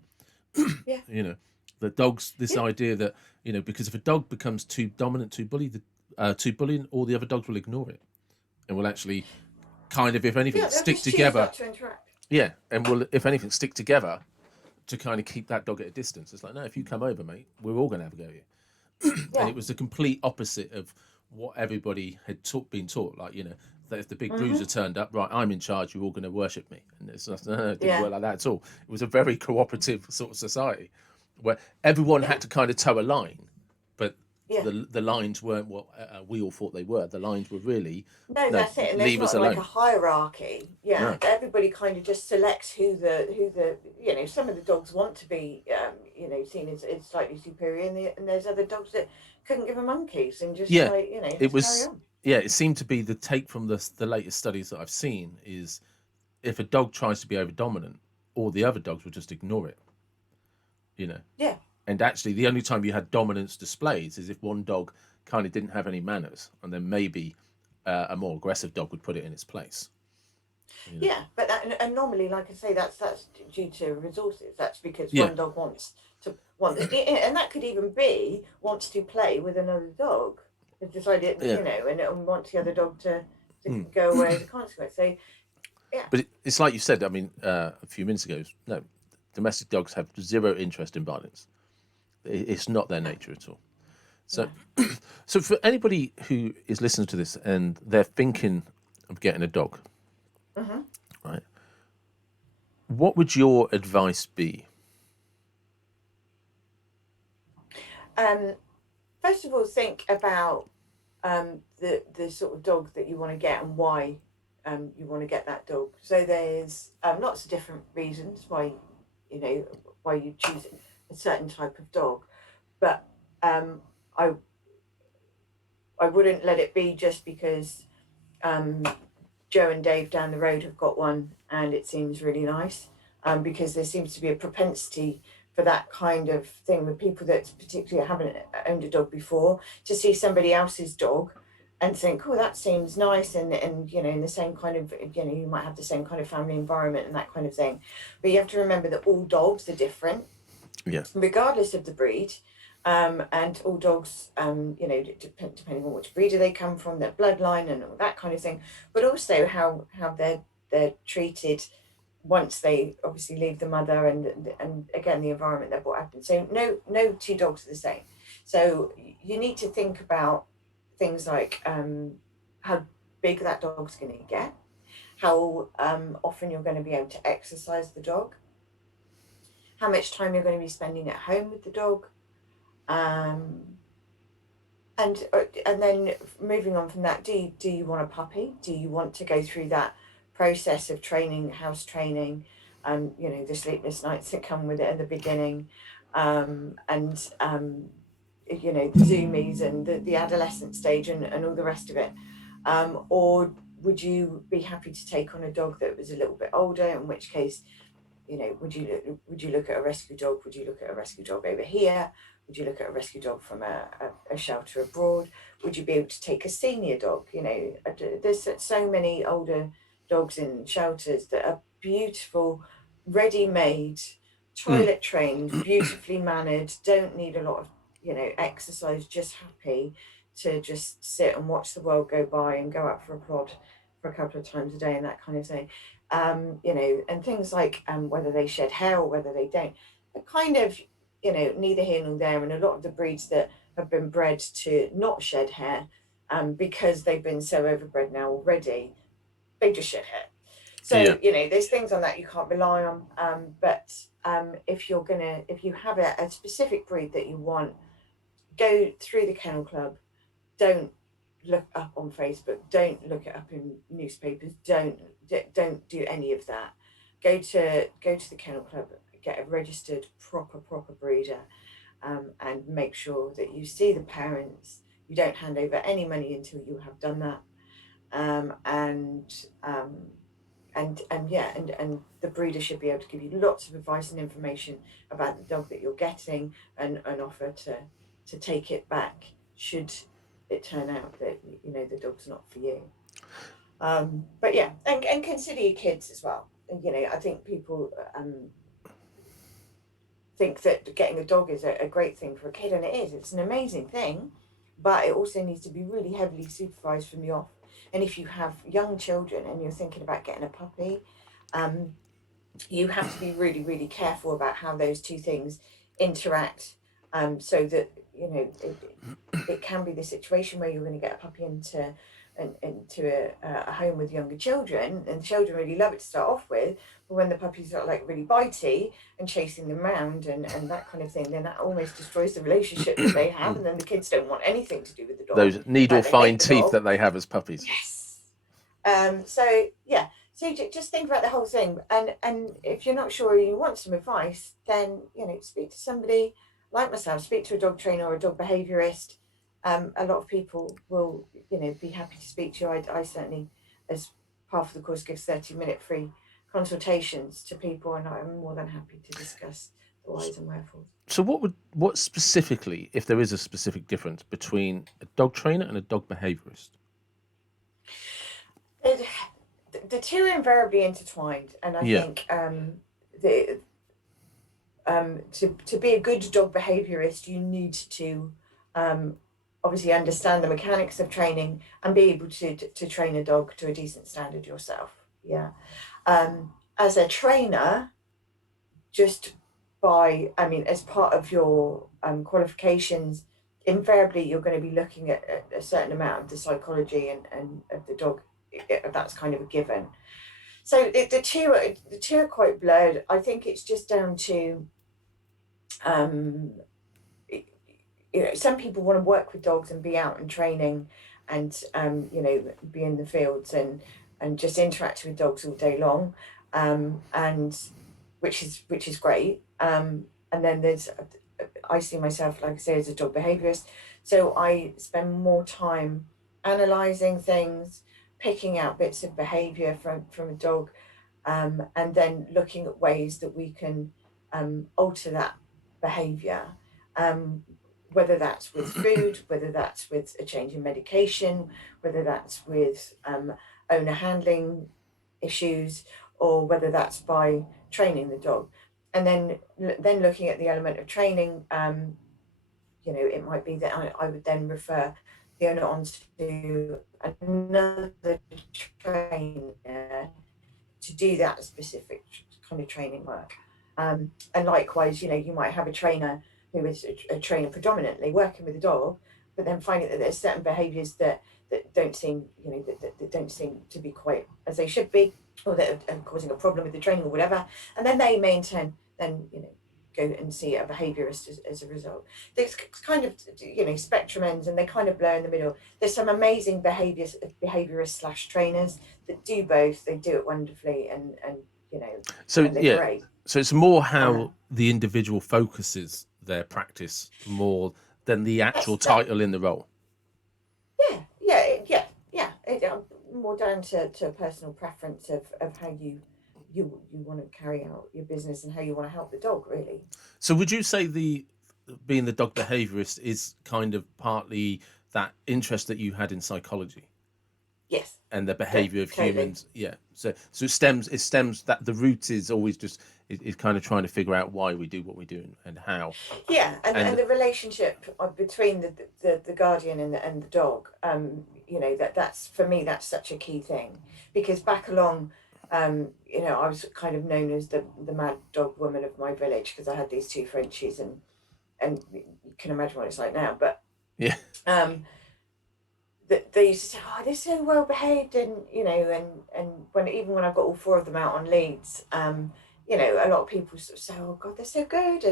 yeah, You know, the dogs. This yeah, idea that because if a dog becomes too dominant, too bullying, all the other dogs will ignore it and will actually kind of, if anything, yeah. They'll stick just choose together. not to interact. Yeah, and will, if anything, stick together to kind of keep that dog at a distance. It's like, no, if you come over, mate, we're all going to have a go at you. And Yeah. it was the complete opposite of what everybody had been taught. Like, that if the big bruiser Mm-hmm. turned up, right, I'm in charge, you're all going to worship me. And it's just, no, it didn't Yeah. work like that at all. It was a very cooperative sort of society where everyone Yeah. had to kind of toe a line, but Yeah. the lines weren't what we all thought they were. The lines were really, No, no, that's it. And there's leave us not like a alone. hierarchy. Yeah, No. everybody kind of just selects who the some of the dogs want to be seen as slightly superior, and there's other dogs that couldn't give a monkeys and just Yeah, like it just carry was. on. Yeah, it seemed to be the take from the latest studies that I've seen is if a dog tries to be over dominant, all the other dogs will just ignore it. You know, Yeah, and actually, the only time you had dominance displays is if one dog kind of didn't have any manners, and then maybe a more aggressive dog would put it in its place. You know. yeah, but and normally, like I say, that's due to resources. That's because Yeah, one dog and that could even be wants to play with another dog. Has decided, yeah. and wants the other dog to Mm. go away as a consequence. So yeah, But it's like you said. I mean, a few minutes ago. No, domestic dogs have zero interest in violence. It's not their no, nature at all. So, no. so for anybody who is listening to this and they're thinking of getting a dog, Mm-hmm. right? What would your advice be? Um, First of all, think about the sort of dog that you want to get and why you want to get that dog. So there's lots of different reasons you know why you choose a certain type of dog, but um, I I wouldn't let it be just because um, Joe and Dave down the road have got one and it seems really nice. Because there seems to be a propensity for that kind of thing with people that particularly haven't owned a dog before to see somebody else's dog and think, oh, that seems nice, and in the same kind of you might have the same kind of family environment and that kind of thing. But you have to remember that all dogs are different Yeah, regardless of the breed. And all dogs, depending on which breeder they come from, their bloodline, and all that kind of thing, but also how they're treated once they obviously leave the mother, and again the environment they're brought up in. So no two dogs are the same. So you need to think about things like how big that dog's going to get, how often you're going to be able to exercise the dog, how much time you're going to be spending at home with the dog, um, and then moving on from that, do you want a puppy? Do you want to go through that process of training, house training, the sleepless nights that come with it at the beginning, and the zoomies and the adolescent stage and all the rest of it, or would you be happy to take on a dog that was a little bit older, in which case, would you look at a rescue dog? Would you look at a rescue dog over here? Would you look at a rescue dog from a shelter abroad? Would you be able to take a senior dog? There's so many older dogs in shelters that are beautiful, ready-made, Mm. toilet trained, beautifully mannered, don't need a lot of exercise, just happy to just sit and watch the world go by and go out for a prod for a couple of times a day and that kind of thing. And things like whether they shed hair or whether they don't, are kind of, neither here nor there. And a lot of the breeds that have been bred to not shed hair, because they've been so overbred now already, they just shed hair. Yeah. So, there's things on that you can't rely on. But if you have a specific breed that you want, go through the kennel club. Don't look up on Facebook. Don't look it up in newspapers. Don't do any of that. Go to the kennel club. Get a registered proper breeder, and make sure that you see the parents. You don't hand over any money until you have done that, um, and um, and the breeder should be able to give you lots of advice and information about the dog that you're getting, and offer to take it back should it turn out that the dog's not for you. But yeah, and consider your kids as well. I think people think that getting a dog is a great thing for a kid, and it is. It's an amazing thing, but it also needs to be really heavily supervised from the off. And if you have young children and you're thinking about getting a puppy, um, you have to be really, really careful about how those two things interact, so that it can be the situation where you're going to get a puppy into a home with younger children, and the children really love it to start off with, but when the puppies are like really bitey and chasing them around and that kind of thing, then that almost destroys the relationship that they have, and then the kids don't want anything to do with the dog. Those In needle fact, they fine hate the teeth dog. that they have as puppies. Yes. So yeah, so just think about the whole thing, and if you're not sure you want some advice, then speak to somebody like myself. Speak to a dog trainer or a dog behaviorist. A lot of people will be happy to speak to you. I certainly, as part of the course, give 30-minute free consultations to people, and I'm more than happy to discuss the whys and wherefores. So what specifically, if there is a specific difference between a dog trainer and a dog behaviorist? The, the two are invariably intertwined, and I Yeah. think the to be a good dog behaviorist, you need to um, obviously understand the mechanics of training and be able to train a dog to a decent standard yourself. Yeah. As a trainer, just as part of your qualifications, invariably you're going to be looking at a certain amount of the psychology and of the dog. That's kind of a given. So the two are quite blurred. I think it's just down to um, some people want to work with dogs and be out and training, and be in the fields and just interacting with dogs all day long, and which is great. And then I see myself, like I say, as a dog behaviorist, so I spend more time analyzing things, picking out bits of behavior from a dog, and then looking at ways that we can alter that behavior, um, whether that's with food, whether that's with a change in medication, whether that's with owner handling issues, or whether that's by training the dog. And then looking at the element of training, it might be that I would then refer the owner on to another trainer to do that specific kind of training work. And likewise, you might have a trainer who is a trainer predominantly working with a dog, but then finding that there's certain behaviours that don't seem, that don't seem to be quite as they should be, or that are causing a problem with the training or whatever. And then they may in turn then, go and see a behaviorist as a result. There's kind of, spectrum ends, and they kind of blur in the middle. There's some amazing behaviorists slash trainers that do both. They do it wonderfully, So and they're yeah, great. so it's more Uh, how the individual focuses their practice more than the that's actual that. title in the role. Yeah. More down to personal preference of how you want to carry out your business and how you want to help the dog. Really. So would you say the being the dog behaviorist is kind of partly that interest that you had in psychology Yes. and the behavior of Totally. humans? Yeah. So it stems that the root is always just is kind of trying to figure out why we do what we do and how. Yeah, and And the relationship between the guardian and the dog, that's for me, that's such a key thing, because back along, I was kind of known as the mad dog woman of my village because I had these two Frenchies, and you can imagine what it's like now. But yeah, um, they used to say, "Oh, they're so well behaved," and when I got all four of them out on leads, a lot of people sort of say, "Oh God, they're so good,"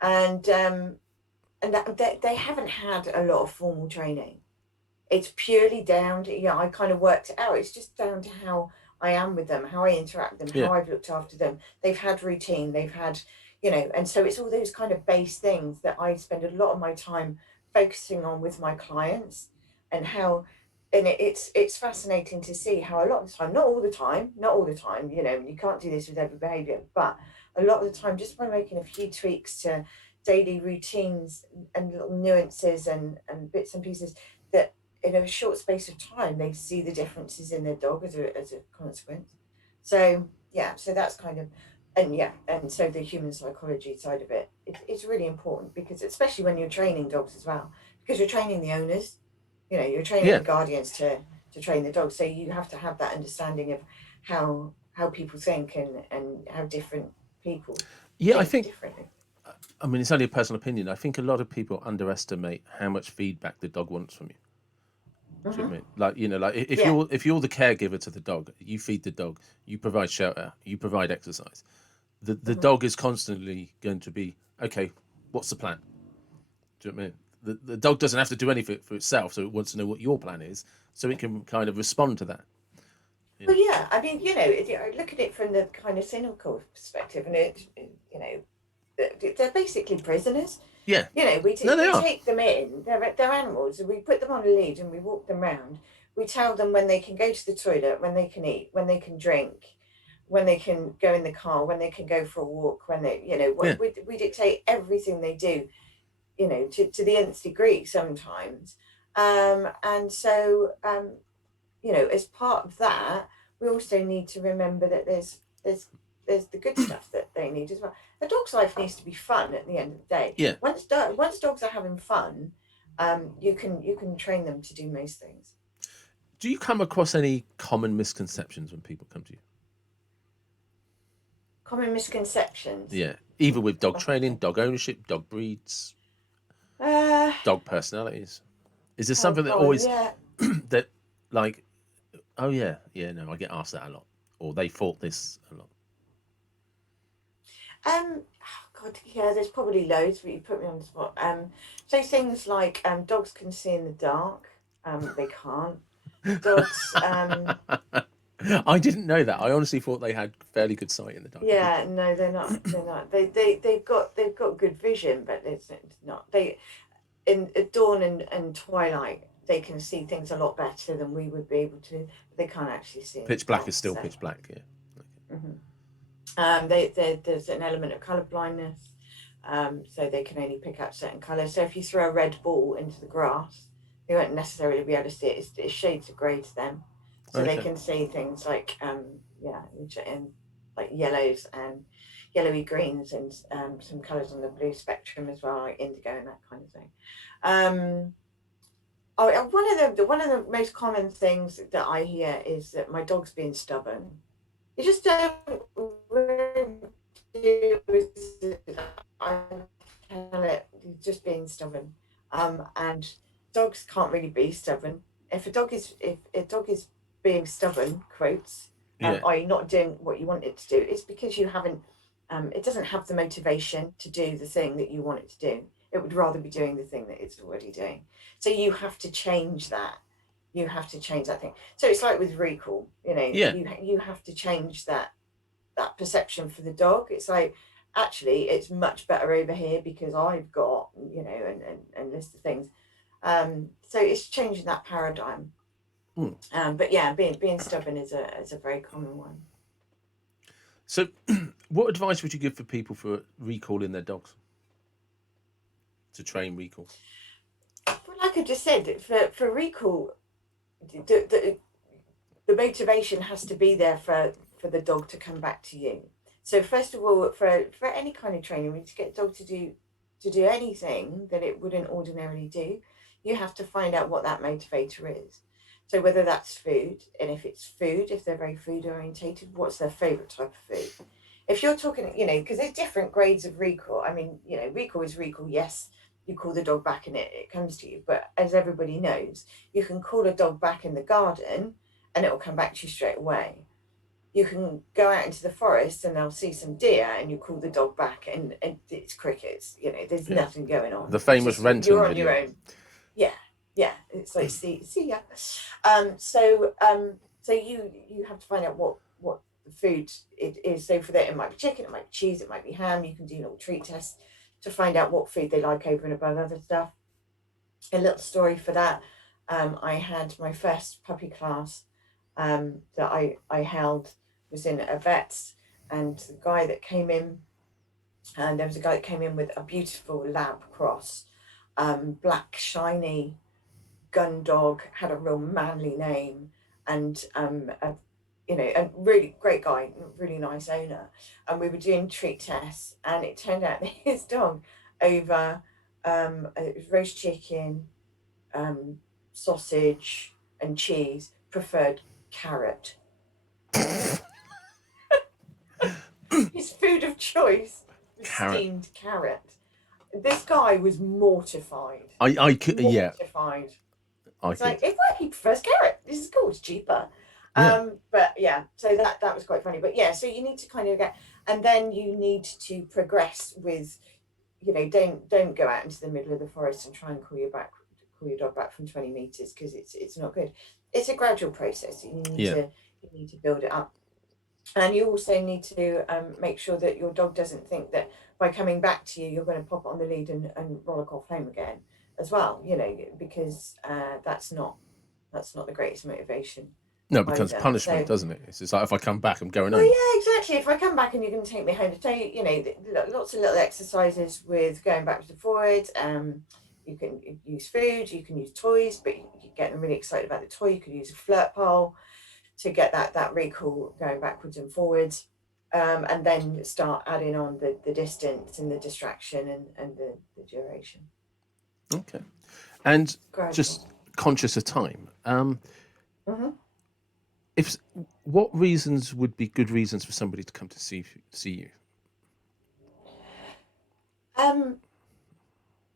and that they haven't had a lot of formal training. It's purely down to, I kind of worked it out. It's just down to how I am with them, how I interact with them, yeah, how I've looked after them. They've had routine, they've had, and so it's all those kind of base things that I spend a lot of my time focusing on with my clients, and how, and it's fascinating to see how a lot of the time, not all the time, you can't do this with every behavior, but a lot of the time, just by making a few tweaks to daily routines and little nuances and bits and pieces, that in a short space of time they see the differences in their dog as a consequence. So yeah, so that's kind of, and so the human psychology side of it's really important, because especially when you're training dogs as well, because you're training the owners, you're training yeah, the guardians to train the dogs, so you have to have that understanding of how people think, and how different people yeah. I think think. differently. I mean, it's only a personal opinion. I think a lot of people underestimate how much feedback the dog wants from you. Do you know Hmm. what I mean? Like, like if Yeah. you're the caregiver to the dog, you feed the dog, you provide shelter, you provide exercise. The Hmm. dog is constantly going to be okay. What's the plan? Do you know what I mean? The dog doesn't have to do anything for itself, so it wants to know what your plan is, so it can kind of respond to that. You Well, know? yeah, I mean, I look at it from the kind of cynical perspective, and they're basically prisoners. Yeah. We No, they we are. take them in. They're animals, and we put them on a lead, and we walk them round. We tell them when they can go to the toilet, when they can eat, when they can drink, when they can go in the car, when they can go for a walk, when they, Yeah. we dictate everything they do, to the nth degree sometimes. And so, as part of that, we also need to remember that there's the good stuff that they need as well. A dog's life needs to be fun at the end of the day. Yeah. Once dogs are having fun, you can train them to do most things. Do you come across any common misconceptions when people come to you? Common misconceptions. Yeah. Either with dog Oh, training, dog ownership, dog breeds, uh, dog personalities. Is there oh something that God, always yeah. that like, oh yeah, yeah, no, I get asked that a lot, or they thought this a lot. Oh God, yeah. There's probably loads, but you put me on the spot. So things like dogs can see in the dark. They can't. Dogs. I didn't know that. I honestly thought they had fairly good sight in the dark. I did. Yeah, no, they're not. They're not. They've got good vision, but it's not. They at dawn and twilight they can see things a lot better than we would be able to. But they can't actually see in Pitch the black dark. is still So, pitch black. Yeah. Okay. there's an element of color blindness. So they can only pick out certain colors. So if you throw a red ball into the grass, they won't necessarily be able to see it. It's shades of grey to them, so they Okay. can see things like and like yellows and yellowy greens, and some colors on the blue spectrum as well, like indigo and that kind of thing. Um, one of the most common things that I hear is that my dog's being stubborn. You just don't really do it. I tell it he's just being stubborn. And dogs can't really be stubborn. If a dog is being stubborn, quotes, Yeah. are you not doing what you want it to do? It's because you haven't. it doesn't have the motivation to do the thing that you want it to do. It would rather be doing the thing that it's already doing. So you have to change that. You have to change that thing. So it's like with recall, Yeah. you have to change that perception for the dog. It's like, actually, it's much better over here because I've got, and list of things. So it's changing that paradigm. Mm. But yeah, being stubborn is a very common one. So, what advice would you give for people for recalling their dogs? To train recall? Well, like I just said, for recall, the, the motivation has to be there for the dog to come back to you. So first of all, for any kind of training, when you get a dog to do anything that it wouldn't ordinarily do, you have to find out what that motivator is. So whether that's food, and if it's food, if they're very food orientated, what's their favorite type of food? If you're talking, because there's different grades of recall. I mean, recall is recall. Yes, you call the dog back and it comes to you. But as everybody knows, you can call a dog back in the garden and it will come back to you straight away. You can go out into the forest and they'll see some deer and you call the dog back and it's crickets. There's nothing going on. The famous Renton you're on video. your own. Yeah, yeah. It's like see ya. So you have to find out what the food it is. So for that, it might be chicken, it might be cheese, it might be ham. You can do little treat tests to find out what food they like over and above other stuff. A little story for that. I had my first puppy class that I held was in a vet's, and the guy that came in, and there was a guy that came in with a beautiful lab cross, black shiny gun dog, had a real manly name, and a really great guy, really nice owner. And we were doing treat tests, and it turned out that his dog over it was roast chicken, sausage, and cheese preferred carrot. His food of choice was steamed carrot. This guy was mortified. I could, yeah. Mortified. It's like, if he prefers carrot, this is cool. It's cheaper. Yeah. But yeah, so that was quite funny. But yeah, so you need to kind of get, and then you need to progress with, don't go out into the middle of the forest and try and call your dog back from 20 meters, because it's not good. It's a gradual process. You need to build it up. And you also need to make sure that your dog doesn't think that by coming back to you, you're going to pop it on the lead and rollick off home again as well, because that's not the greatest motivation. No, it becomes punishment, doesn't it? It's just like, if I come back, I'm going home. Well, yeah, exactly. If I come back and you're going to take me home to tell you, lots of little exercises with going backwards and forwards. You can use food, you can use toys, but you get them really excited about the toy. You could use a flirt pole to get that recall going backwards and forwards, and then start adding on the distance and the distraction and the duration. Okay. And Gradual. Just conscious of time. Mm-hmm. What reasons would be good reasons for somebody to come to see you?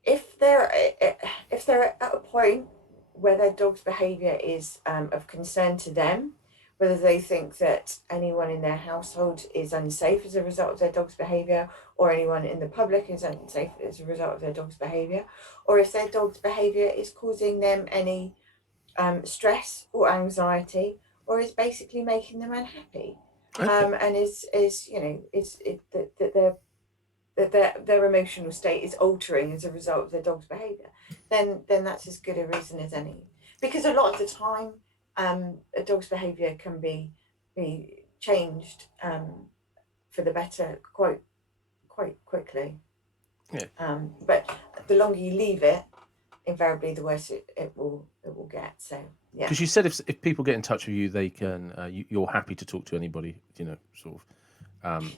If they're at a point where their dog's behaviour is of concern to them, whether they think that anyone in their household is unsafe as a result of their dog's behaviour, or anyone in the public is unsafe as a result of their dog's behaviour, or if their dog's behaviour is causing them any stress or anxiety, or is basically making them unhappy, Okay. and that their emotional state is altering as a result of their dog's behaviour, then that's as good a reason as any. Because a lot of the time, a dog's behaviour can be changed for the better quite quickly. Yeah. But the longer you leave it, invariably the worse it will get. So yeah. Because you said if people get in touch with you, they can. You're happy to talk to anybody. Sort of.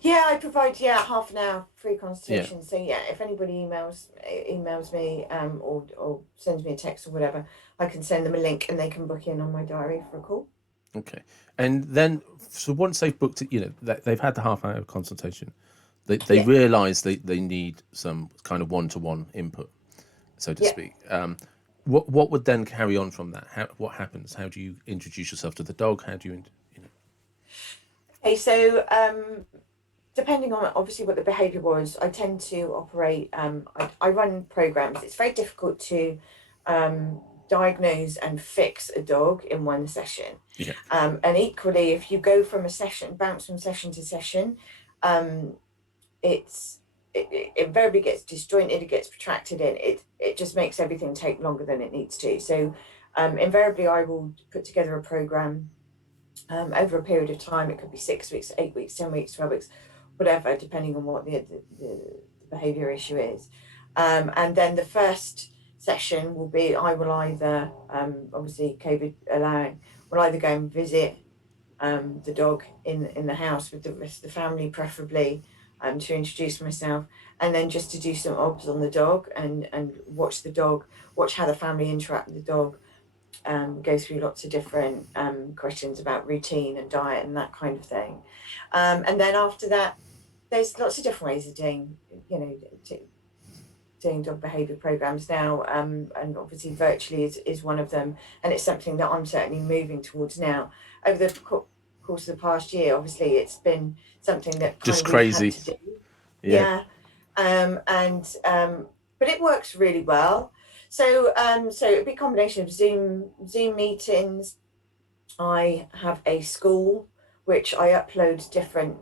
Yeah, I provide half an hour free consultation. Yeah. So yeah, if anybody emails me or sends me a text or whatever, I can send them a link and they can book in on my diary for a call. Okay, and then so once they've booked it, they've had the half-hour consultation, they realise they need some kind of one-to-one input, so to speak. What would then carry on from that? What happens? How do you introduce yourself to the dog? How do you? Okay, so depending on obviously what the behaviour was, I tend to operate. I run programs. It's very difficult to diagnose and fix a dog in one session. Yeah. And equally, if you go from a session, bounce from session to session, um, it invariably gets disjointed. It gets protracted, and it just makes everything take longer than it needs to. So invariably, I will put together a program over a period of time. It could be 6 weeks, 8 weeks, 10 weeks, 12 weeks, whatever, depending on what the behavior issue is. And then the first session will be, I will either, obviously COVID allowing, will either go and visit the dog in the house with the rest of the family, preferably, to introduce myself, and then just to do some obs on the dog and watch the dog, watch how the family interact with the dog, go through lots of different questions about routine and diet and that kind of thing. And then after that, there's lots of different ways of doing, doing dog behaviour programs now, and obviously virtually is one of them, and it's something that I'm certainly moving towards now. Over the course of the past year, obviously it's been something that kind Just of we've crazy. had to do. Yeah. But it works really well. So it'd be a combination of Zoom meetings. I have a school which I upload different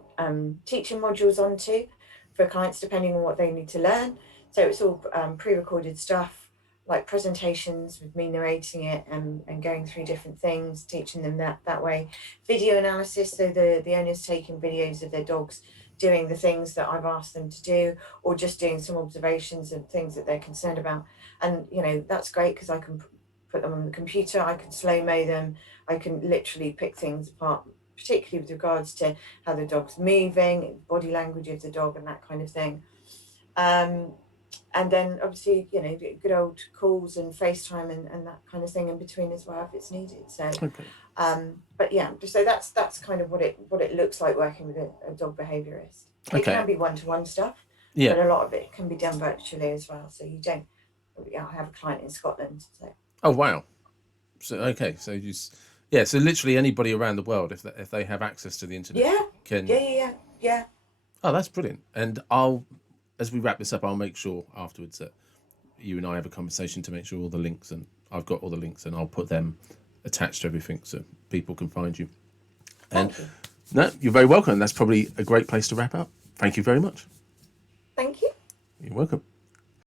teaching modules onto for clients depending on what they need to learn. So it's all pre-recorded stuff, like presentations with me narrating it and going through different things, teaching them that way. Video analysis, so the owner's taking videos of their dogs doing the things that I've asked them to do, or just doing some observations and things that they're concerned about. And that's great because I can put them on the computer, I can slow-mo them, I can literally pick things apart, particularly with regards to how the dog's moving, body language of the dog and that kind of thing. And then obviously, good old calls and FaceTime and that kind of thing in between as well if it's needed. So, Okay. but yeah, so that's kind of what it looks like working with a dog behaviourist. It Okay. can be one-to-one stuff, Yeah. but a lot of it can be done virtually as well. So you don't. I have a client in Scotland. So. Oh wow. So okay. So so literally anybody around the world, if they have access to the internet, Yeah. can. Yeah. Oh, that's brilliant. And as we wrap this up, I'll make sure afterwards that you and I have a conversation to make sure all the links, and I've got all the links, and I'll put them attached to everything so people can find you. And Thank you. no, you're very welcome. That's probably a great place to wrap up. Thank you very much. Thank you. You're welcome.